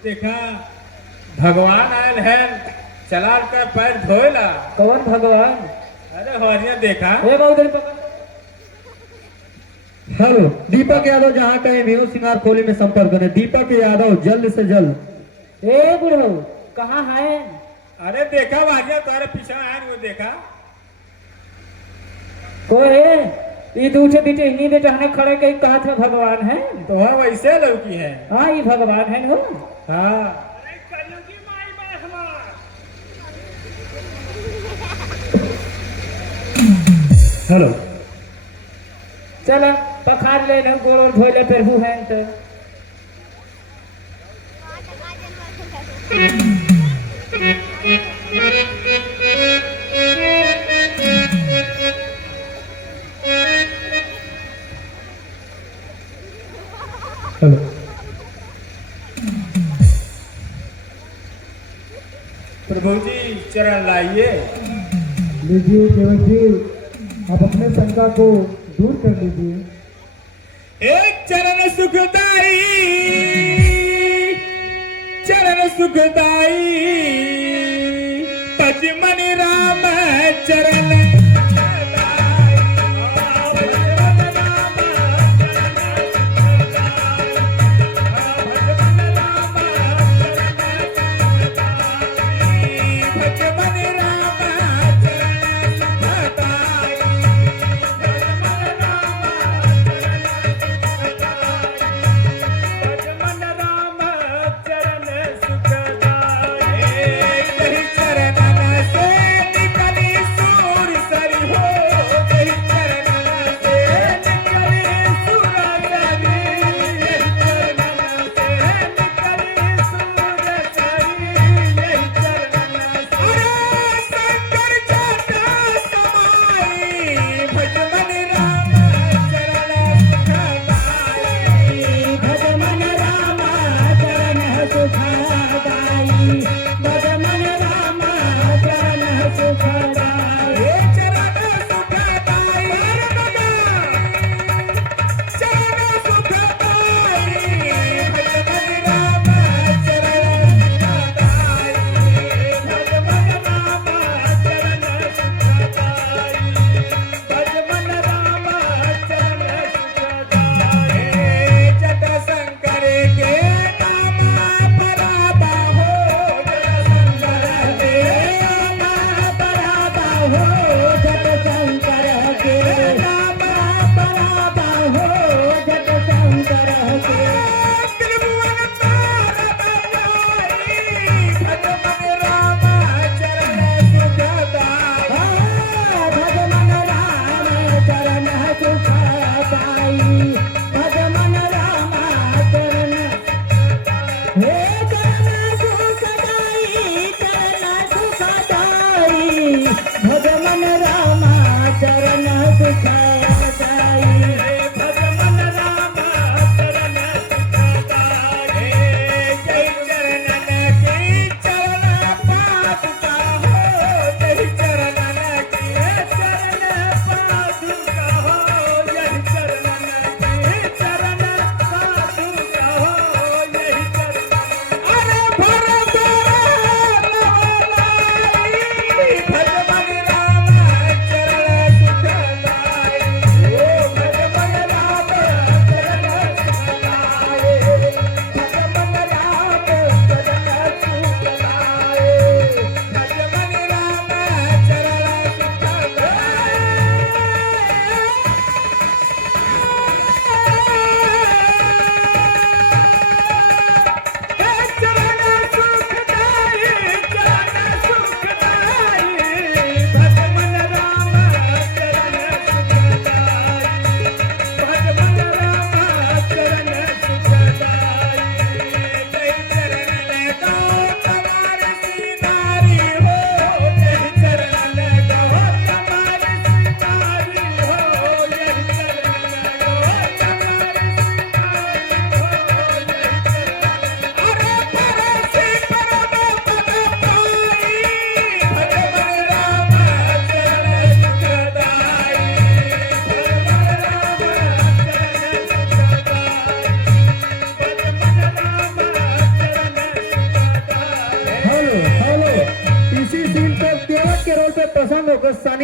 देखा भगवान आयल है चला कर पैर धोएला। कौन भगवान। अरे हरिया देखा हे बहुत दिन पकड़ हेलो दीपक यादव जहाँ कहीं भी हो सिंगार खोली में संपर्क करें। दीपक यादव जल्द से जल्द। ए बुढ़ो कहाँ है। अरे देखा हरिया तुम्हारे पीछे आए वो देखा को है ये दूसरे बेटे इन्हीं बेटे हने खड़े कहीं कहा था भगवान है। तो वहाँ वैसे लौकी है। हाँ ये भगवान है ना। हाँ हेलो चल पखार ले ना गोड़ और धोले फिर हूँ है तो। हेलो प्रभु जी चरण लाइए। लीजिए केवल जी आप अपने शंका को दूर कर लीजिए। एक चरण सुखदाई चरण सुखदाई पचमन राम चरण चरण से निकली सो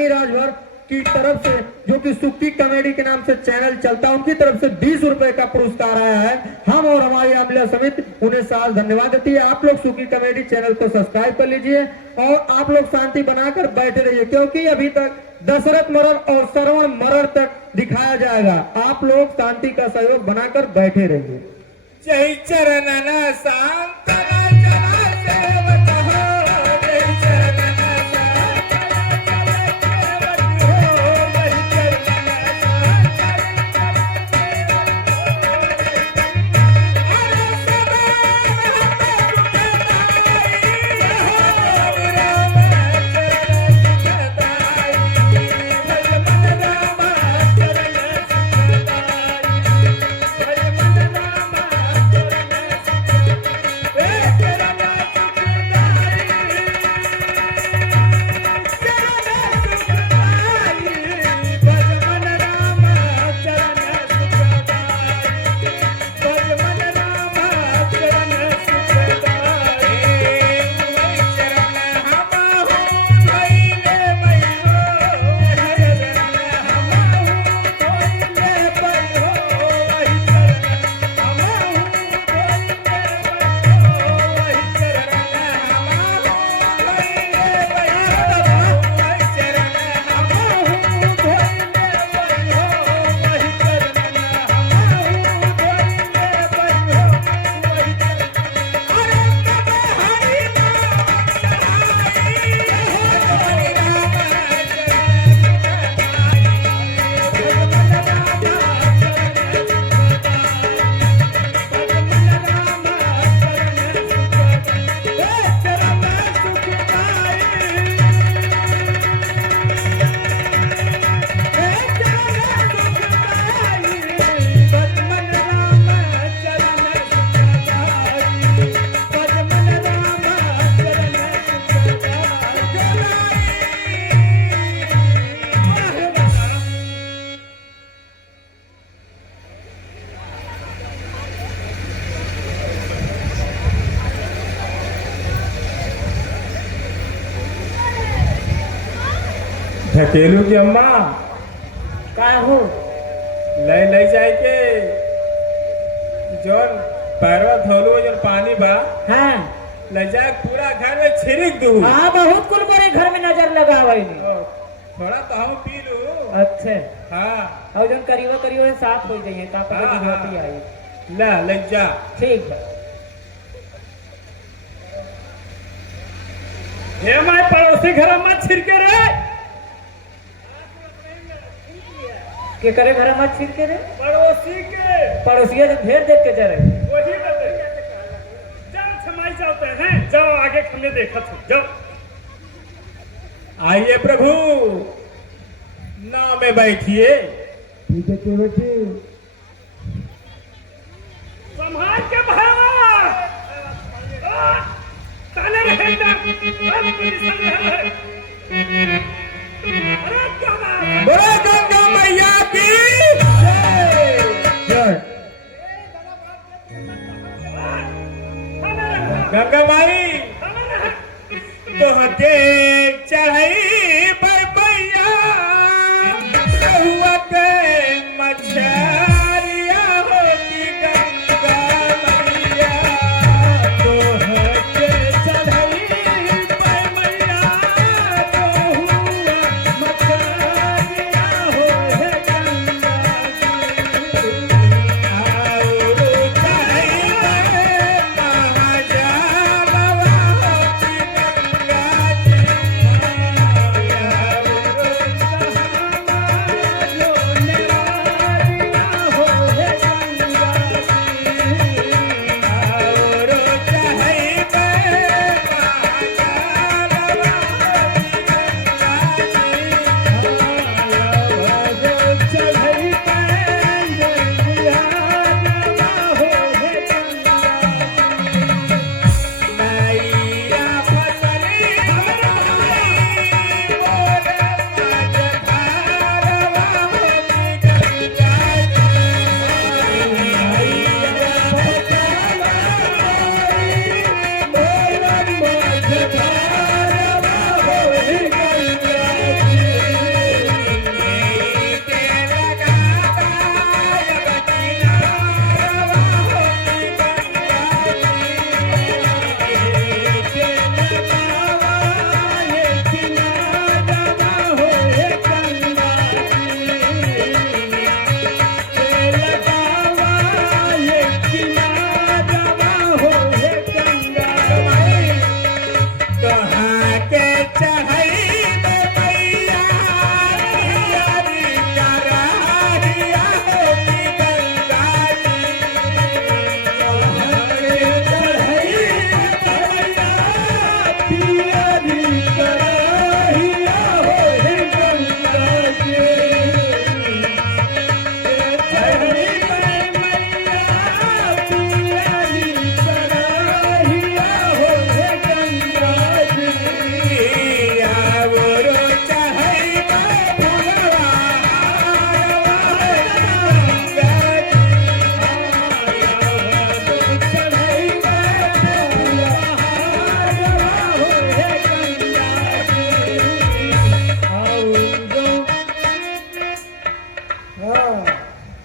कल्याणी राजभर की तरफ से, जो कि सुक्ति कॉमेडी के नाम से चैनल चलता है, उनकी तरफ से 20 रुपए का पुरस्कार आया है। हम और हमारी अमला समिति उन्हें साल धन्यवाद देती है। आप लोग सुक्ति कॉमेडी चैनल को सब्सक्राइब कर लीजिए और आप लोग शांति बनाकर बैठे रहिए, क्योंकि अभी तक दशरथ मरर और श्रवण मरर तक दिखाया जाएगा। आप लोग शांति का सहयोग बनाकर बैठे रहिए। जय चरणन सांतना जना सेवक हो, जय चरणन ढकेलू की अम्मा का हो ले जाए के जोन पैरवा धोलू जोन पानी बा हाँ ले जाए पूरा घर में छिड़क दू। हाँ बहुत कुल मोरे घर में नजर लगावे थोड़ा तो हम पी लू। अच्छा हाँ और जन करीबो साफ हो जाइए का पता हाँ, नहीं हाँ। आई। ला ले जा। ठीक है। ये हमारे पड़ोसी घर में छिड़के रे। के करे घर मत छिड़के रे पड़ोसी के पड़ोसिया तो घेर देख के चले वही बते। जाओ समाई जाते हैं, जाओ आगे खुले देखा था जाओ। आइए प्रभु नाव में बैठिए। ठीक है केवट जी। संभाल के भावा ताले रहेगा। बड़ा गंगा मैया की जय। गंगा माई तोहके चढ़ाई बरबैया हुआ के मछरिया होती गंगा मैया तोहके चढ़ाई बरबैया तो हुआ मछरिया हो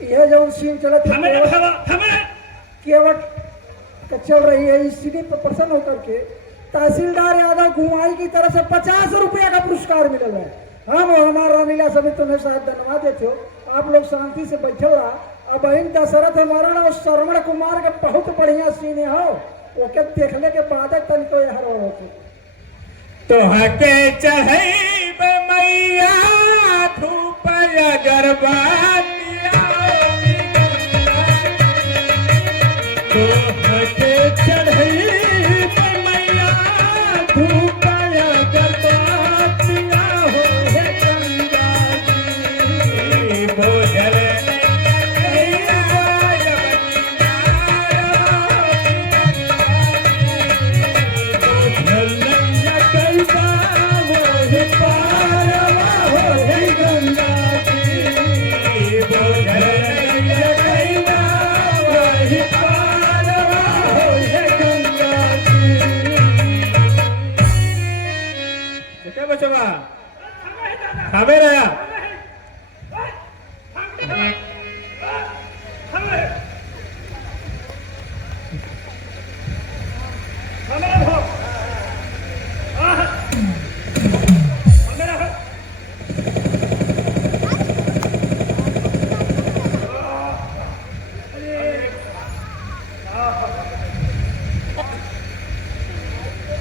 यह जो सीन चलत है हमें केवट का चल रही है, इस सीढ़ी पर प्रसन्न होकर के तहसीलदार यादव घुमाई की तरफ से 50 रुपया का पुरस्कार मिलल है। हम और हमारा रामलीला समिति तुम्हें शायद धन्यवाद देते हो। आप लोग शांति से बैठल रहा। अब इन दशरथ हमारा ना श्रवण कुमार के बहुत बढ़िया सीन हो, ओके देखने के बाद तनिको हर होते तो हके चढ़ई मैया धूप अगरबत्तिया तो हके चढ़ई मैया धूप अगरबत्तिया हो हे गंगा जी बोझल हमें रहा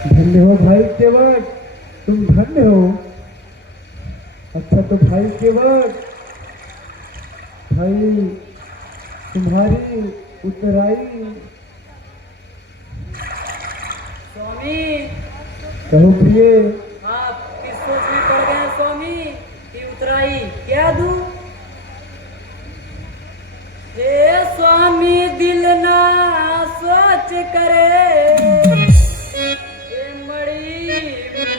धन्य हो भाई केवट, तुम धन्य हो। अच्छा तो भाई केवट, भाई तुम्हारी उतराई स्वामी कहो प्रिय। आप किस सोच में पड़ गए स्वामी कि उतराई क्या दूं? हे स्वामी दिल ना सोच करे, ये मड़ी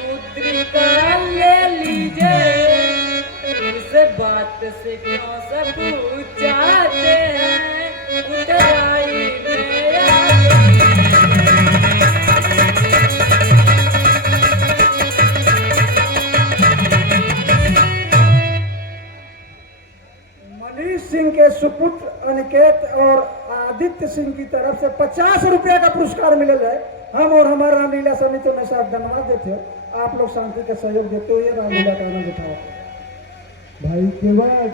मुद्रिका ले लीजिए। इस बात से क्यों सब पूछाते हैं उतराई मेरा। मनीष सिंह के सुपुत्र अनिकेत और आदित्य सिंह की तरफ से 50 रुपया का पुरस्कार मिलल है। हम और हमारा रामलीला समिति में साथ धन्यवाद देते हो। आप लोग शांति का सहयोग देते हो, ये रामलीला का आनंद उठाओ। भाई केवट,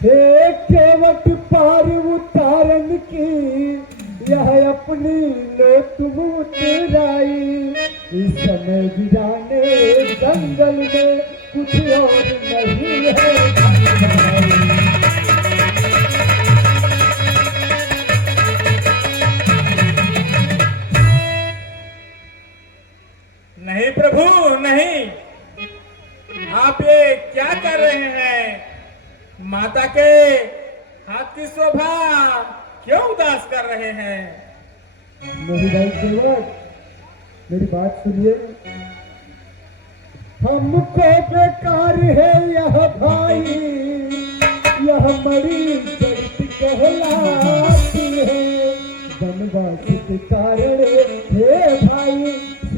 हे केवट पार उतारन की यह अपनी लो तुम उतराई। इस समय वीराने जंगल में कुछ और नहीं है। नहीं प्रभु नहीं, आप ये क्या कर रहे हैं? माता के हाथ की शोभा क्यों उदास कर रहे हैं? नहीं भाई केवट, मेरी बात सुनिए। हमको बेकार है यह भाई, यह मरी जगत कहलाती है। वनवास के कारण हे भाई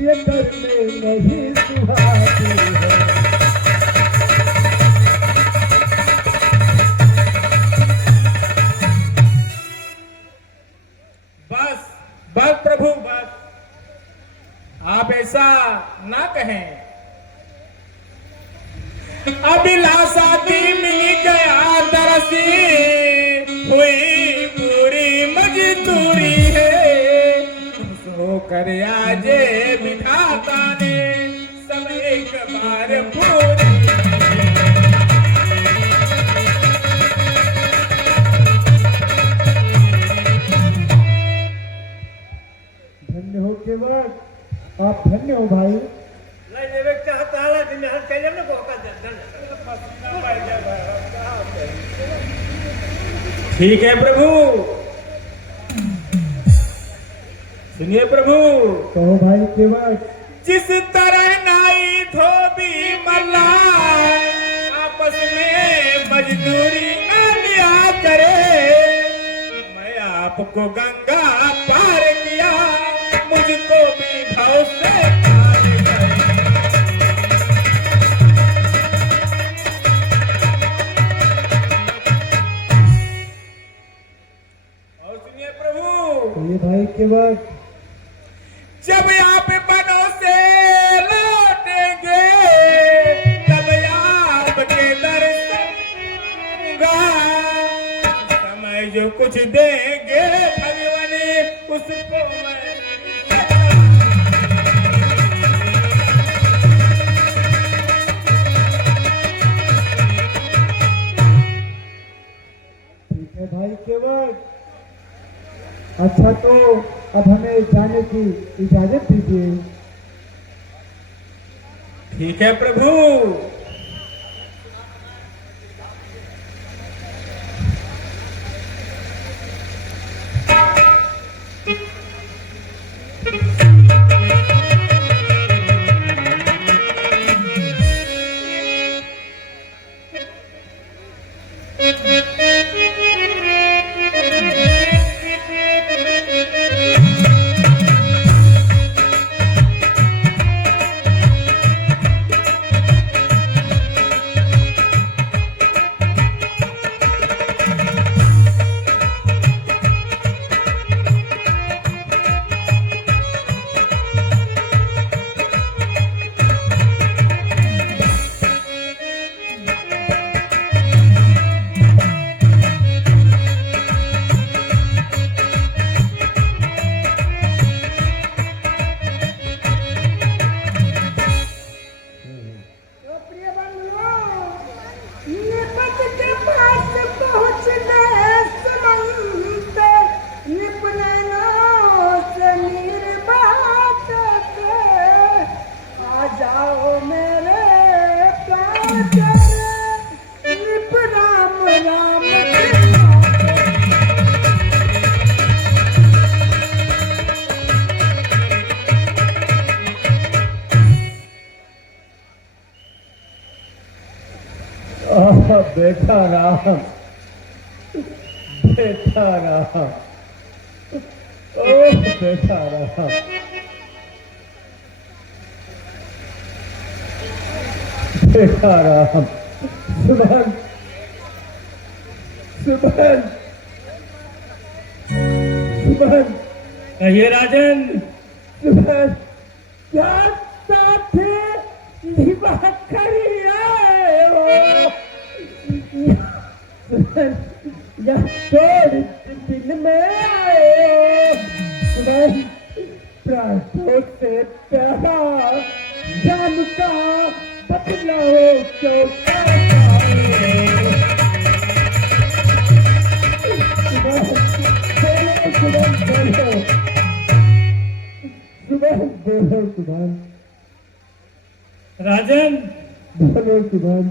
ये करने नहीं सुहाती है। बस बस प्रभु बस, आप ऐसा ना कहें। अभिलाषा दी मिल गया तरसी, हुई पूरी मजदूरी है। सो कर आजे विधाता ने सब एक बार पूरी। धन्य हो केवट, आप धन्य हो भाई। ठीक है प्रभु, सुनिए प्रभु। कहो भाई केवट। जिस तरह नाई धोबी मल्ला आपस में मजदूरी न लिया करे, मैं आपको गंगा पार किया, मुझको भी भाव से पार करे। केवल जब आप बनों से लौटेंगे तब आपके दर्शन दूंगा। समय जो कुछ देंगे भगवान उसको मैं ठीक है भाई केवल। अच्छा तो अब हमें जाने की इजाजत दीजिए। ठीक है प्रभु। बेटा राम, बेटा राम, ओ बेटा राम, बेटा राम। सुमन, सुमन, सुमन, कहिए राजन। सुमन, क्या साथे दिवाकर आए हो? सुमन, या थोड़े दिन में आए हो? सुमन, प्राणों से प्यारा जान का बदलाओ क्यों सुमन, राजन, बोलो सुमन।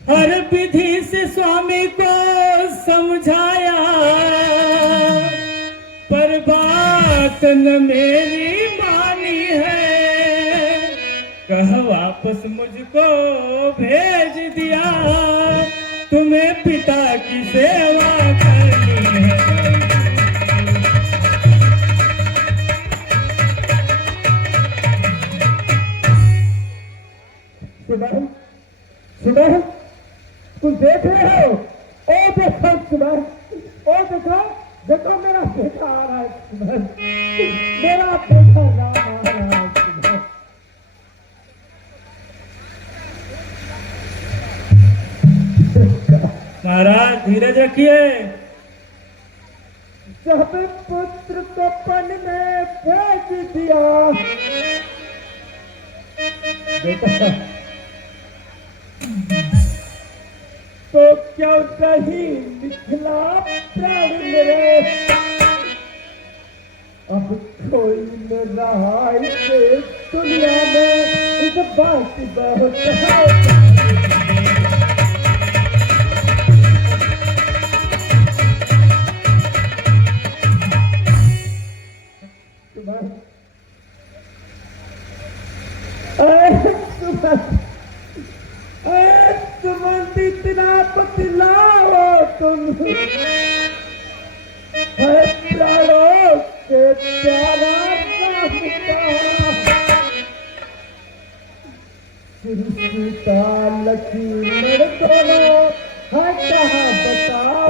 हर विधि से स्वामी को समझाया, पर बात न मेरी मानी है। कह वापस मुझको भेज दिया, तुम्हें पिता की सेवा करनी है। सुमन, सुमन, तुम देख रहे हो? ओ देखो सुमन, ओ देखो, देखो मेरा बेटा आ रहा है सुमन, मेरा बेटा राम आ रहा है सुमन। महाराज धीरज रखिए। जब पुत्र को पन में फेंक दिया, बेटा तो क्या सही निकला प्राण मेरे। अब कोई न रहा इस दुनिया में, इस बात बहुत है। तुम इतना बतलाओ, तुम प्राणों से प्यारा सीता लकीर दोनों है, कहाँ बताओ।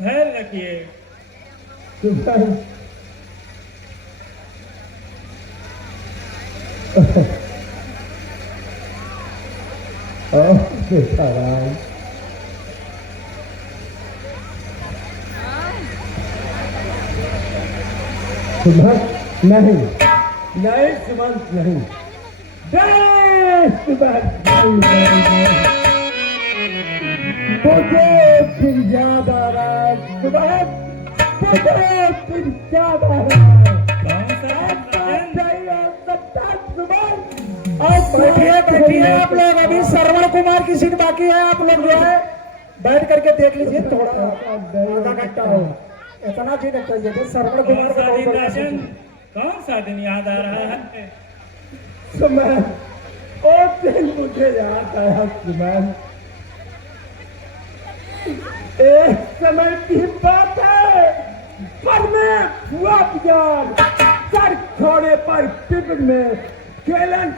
धैर्य रखिए। सुमन बेटा राम सुमन नहीं नहीं सुमन नहीं सुमन नहीं मुझे फिर याद आ रहा है सुमन मुझे फिर याद आ रहा है बैठिए बैठिए आप लोग, अभी श्रवण कुमार की सीट बाकी है। आप लोग जो है बैठ करके देख लीजिए, थोड़ा आधा घंटा हो, इतना जी नहीं चाहिए थे। श्रवण कुमार का बहुत बड़ा सीट है। कौन सा दिन याद आ रहा है? सुमन ओ दिन मुझे याद आया सुमन, एक समय की बात है पर मैं हुआ प्यार सर खोड़े पर टिफिन में केलन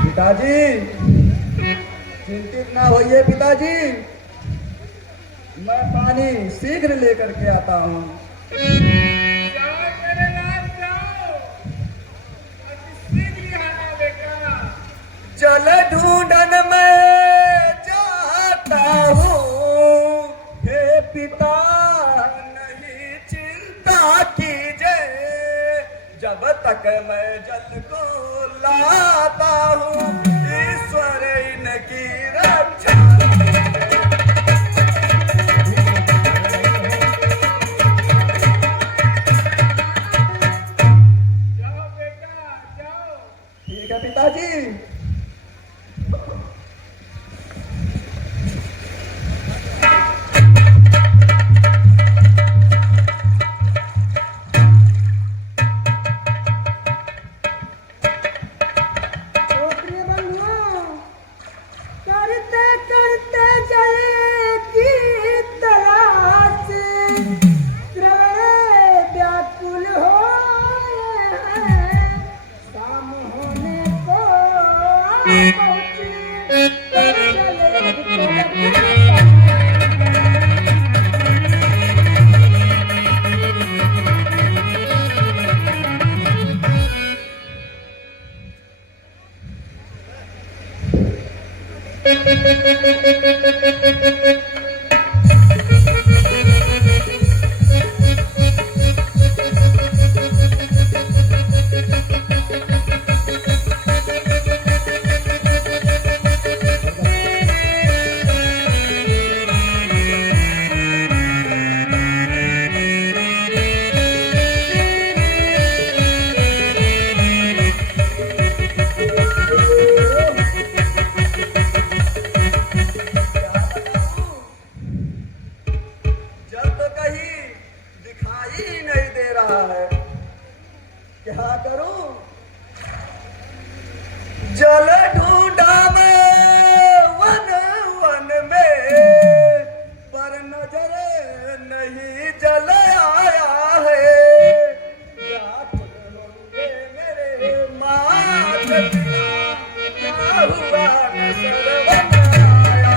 पिताजी चिंतित ना होइए पिताजी, मैं पानी शीघ्र लेकर के आता हूँ। जाओ मेरे लाल जाओ, अति शीघ्र आना बेटा। जल ढूंढन में जाता हूँ, हे पिता नहीं चिंता कीजिए, जब तक मैं जल को लाता हूँ ईश्वर इनकी रक्षा। जाओ बेटा जाओ। ठीक है पिताजी। करते करते जले की तलाश श्रवण व्याकुल हो शाम होने को पहुंची जल तो कहीं दिखाई ही नहीं दे रहा है, क्या करूं? जल ढूंढा मैं वन वन में, पर नजर नहीं जल आया है। व्याकुल होंगे मेरे मात पिता, क्या हुआ न सरवन आया।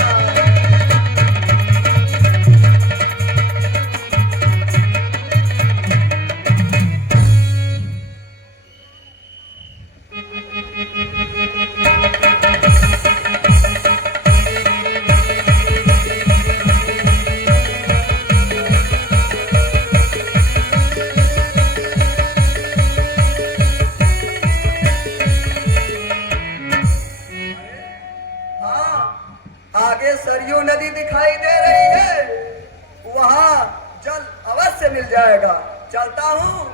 मिल जाएगा। चलता हूँ,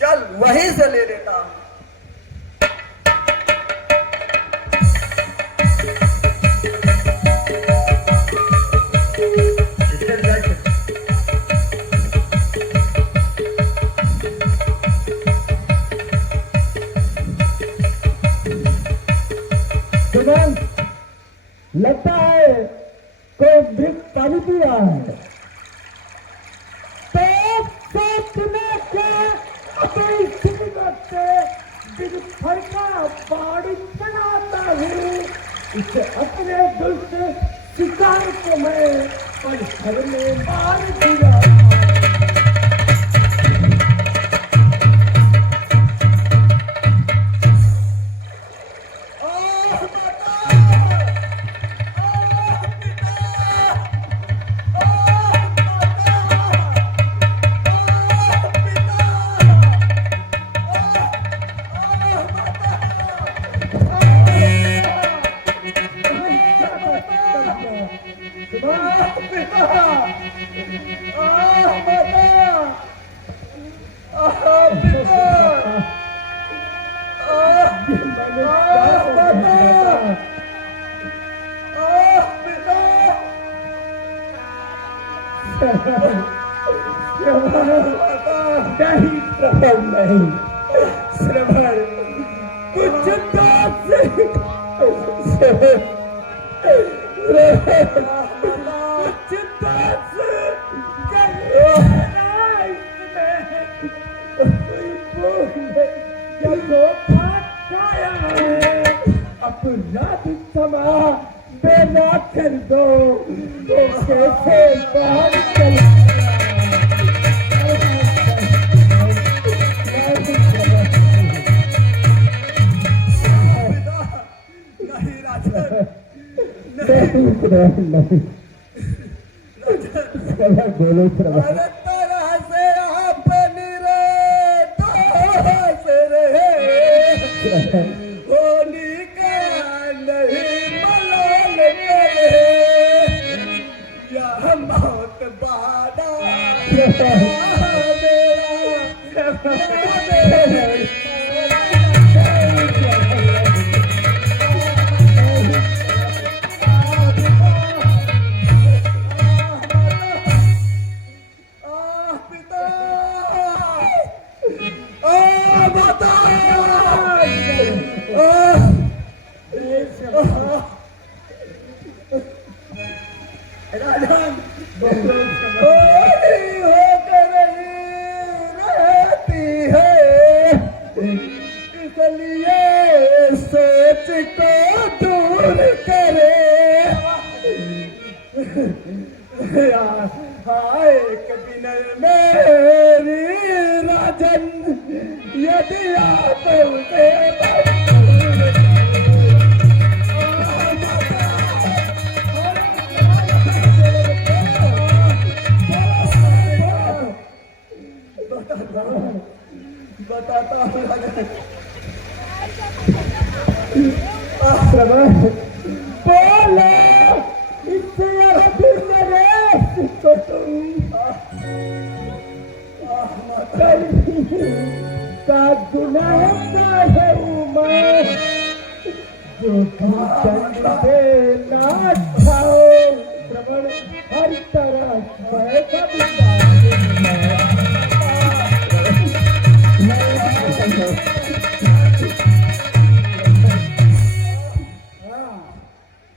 चल वहीं से ले लेता हूँ। सुमन, लगता है कोई ड्रिंक पानी पी रहा है। तो सोचने के अपनी सिगरेट से दिन भर का बाड़ी बनाता हूँ। इसे अपने दिल से शिकार को मैं पल में मार दिया। नहीं श्रवण, नहीं श्रवण, कुछ अपराध क्षमा बेना कर दो तो कैसे बाहर चला। बोलो अरे तरह से अपनी रे तो से रहे होली का नहीं मलाल करे या मौत बादा यदि आप उसे बताता हूँ बोलो इससे अभी मेरे तो का गुनाह का है उमर जो चंद पे ना खाओ श्रवण हर तरह है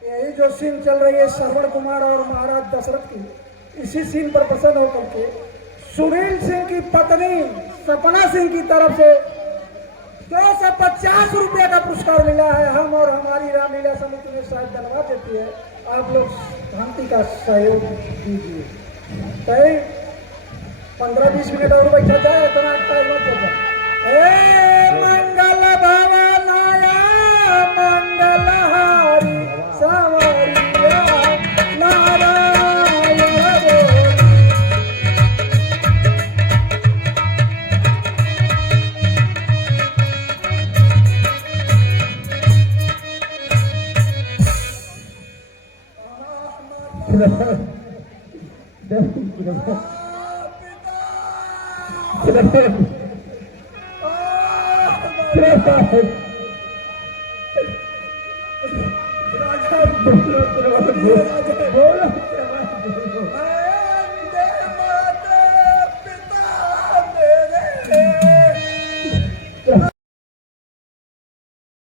यही जो सीन चल रही है श्रवण कुमार और महाराज दशरथ की, इसी सीन पर पसंद होकर के सुनील सिंह की पत्नी सपना सिंह की तरफ से 250 रुपये का पुरस्कार मिला है। हम और हमारी रामलीला समिति में शायद धन्यवाद देती है। आप लोग शांति का सहयोग दीजिए। कहीं 15-20 मिनट और बैठा जाए इतना टाइम मत होगा। मंगल भवनाया मंगलहारी सवारिया नारायण बोल। बोलो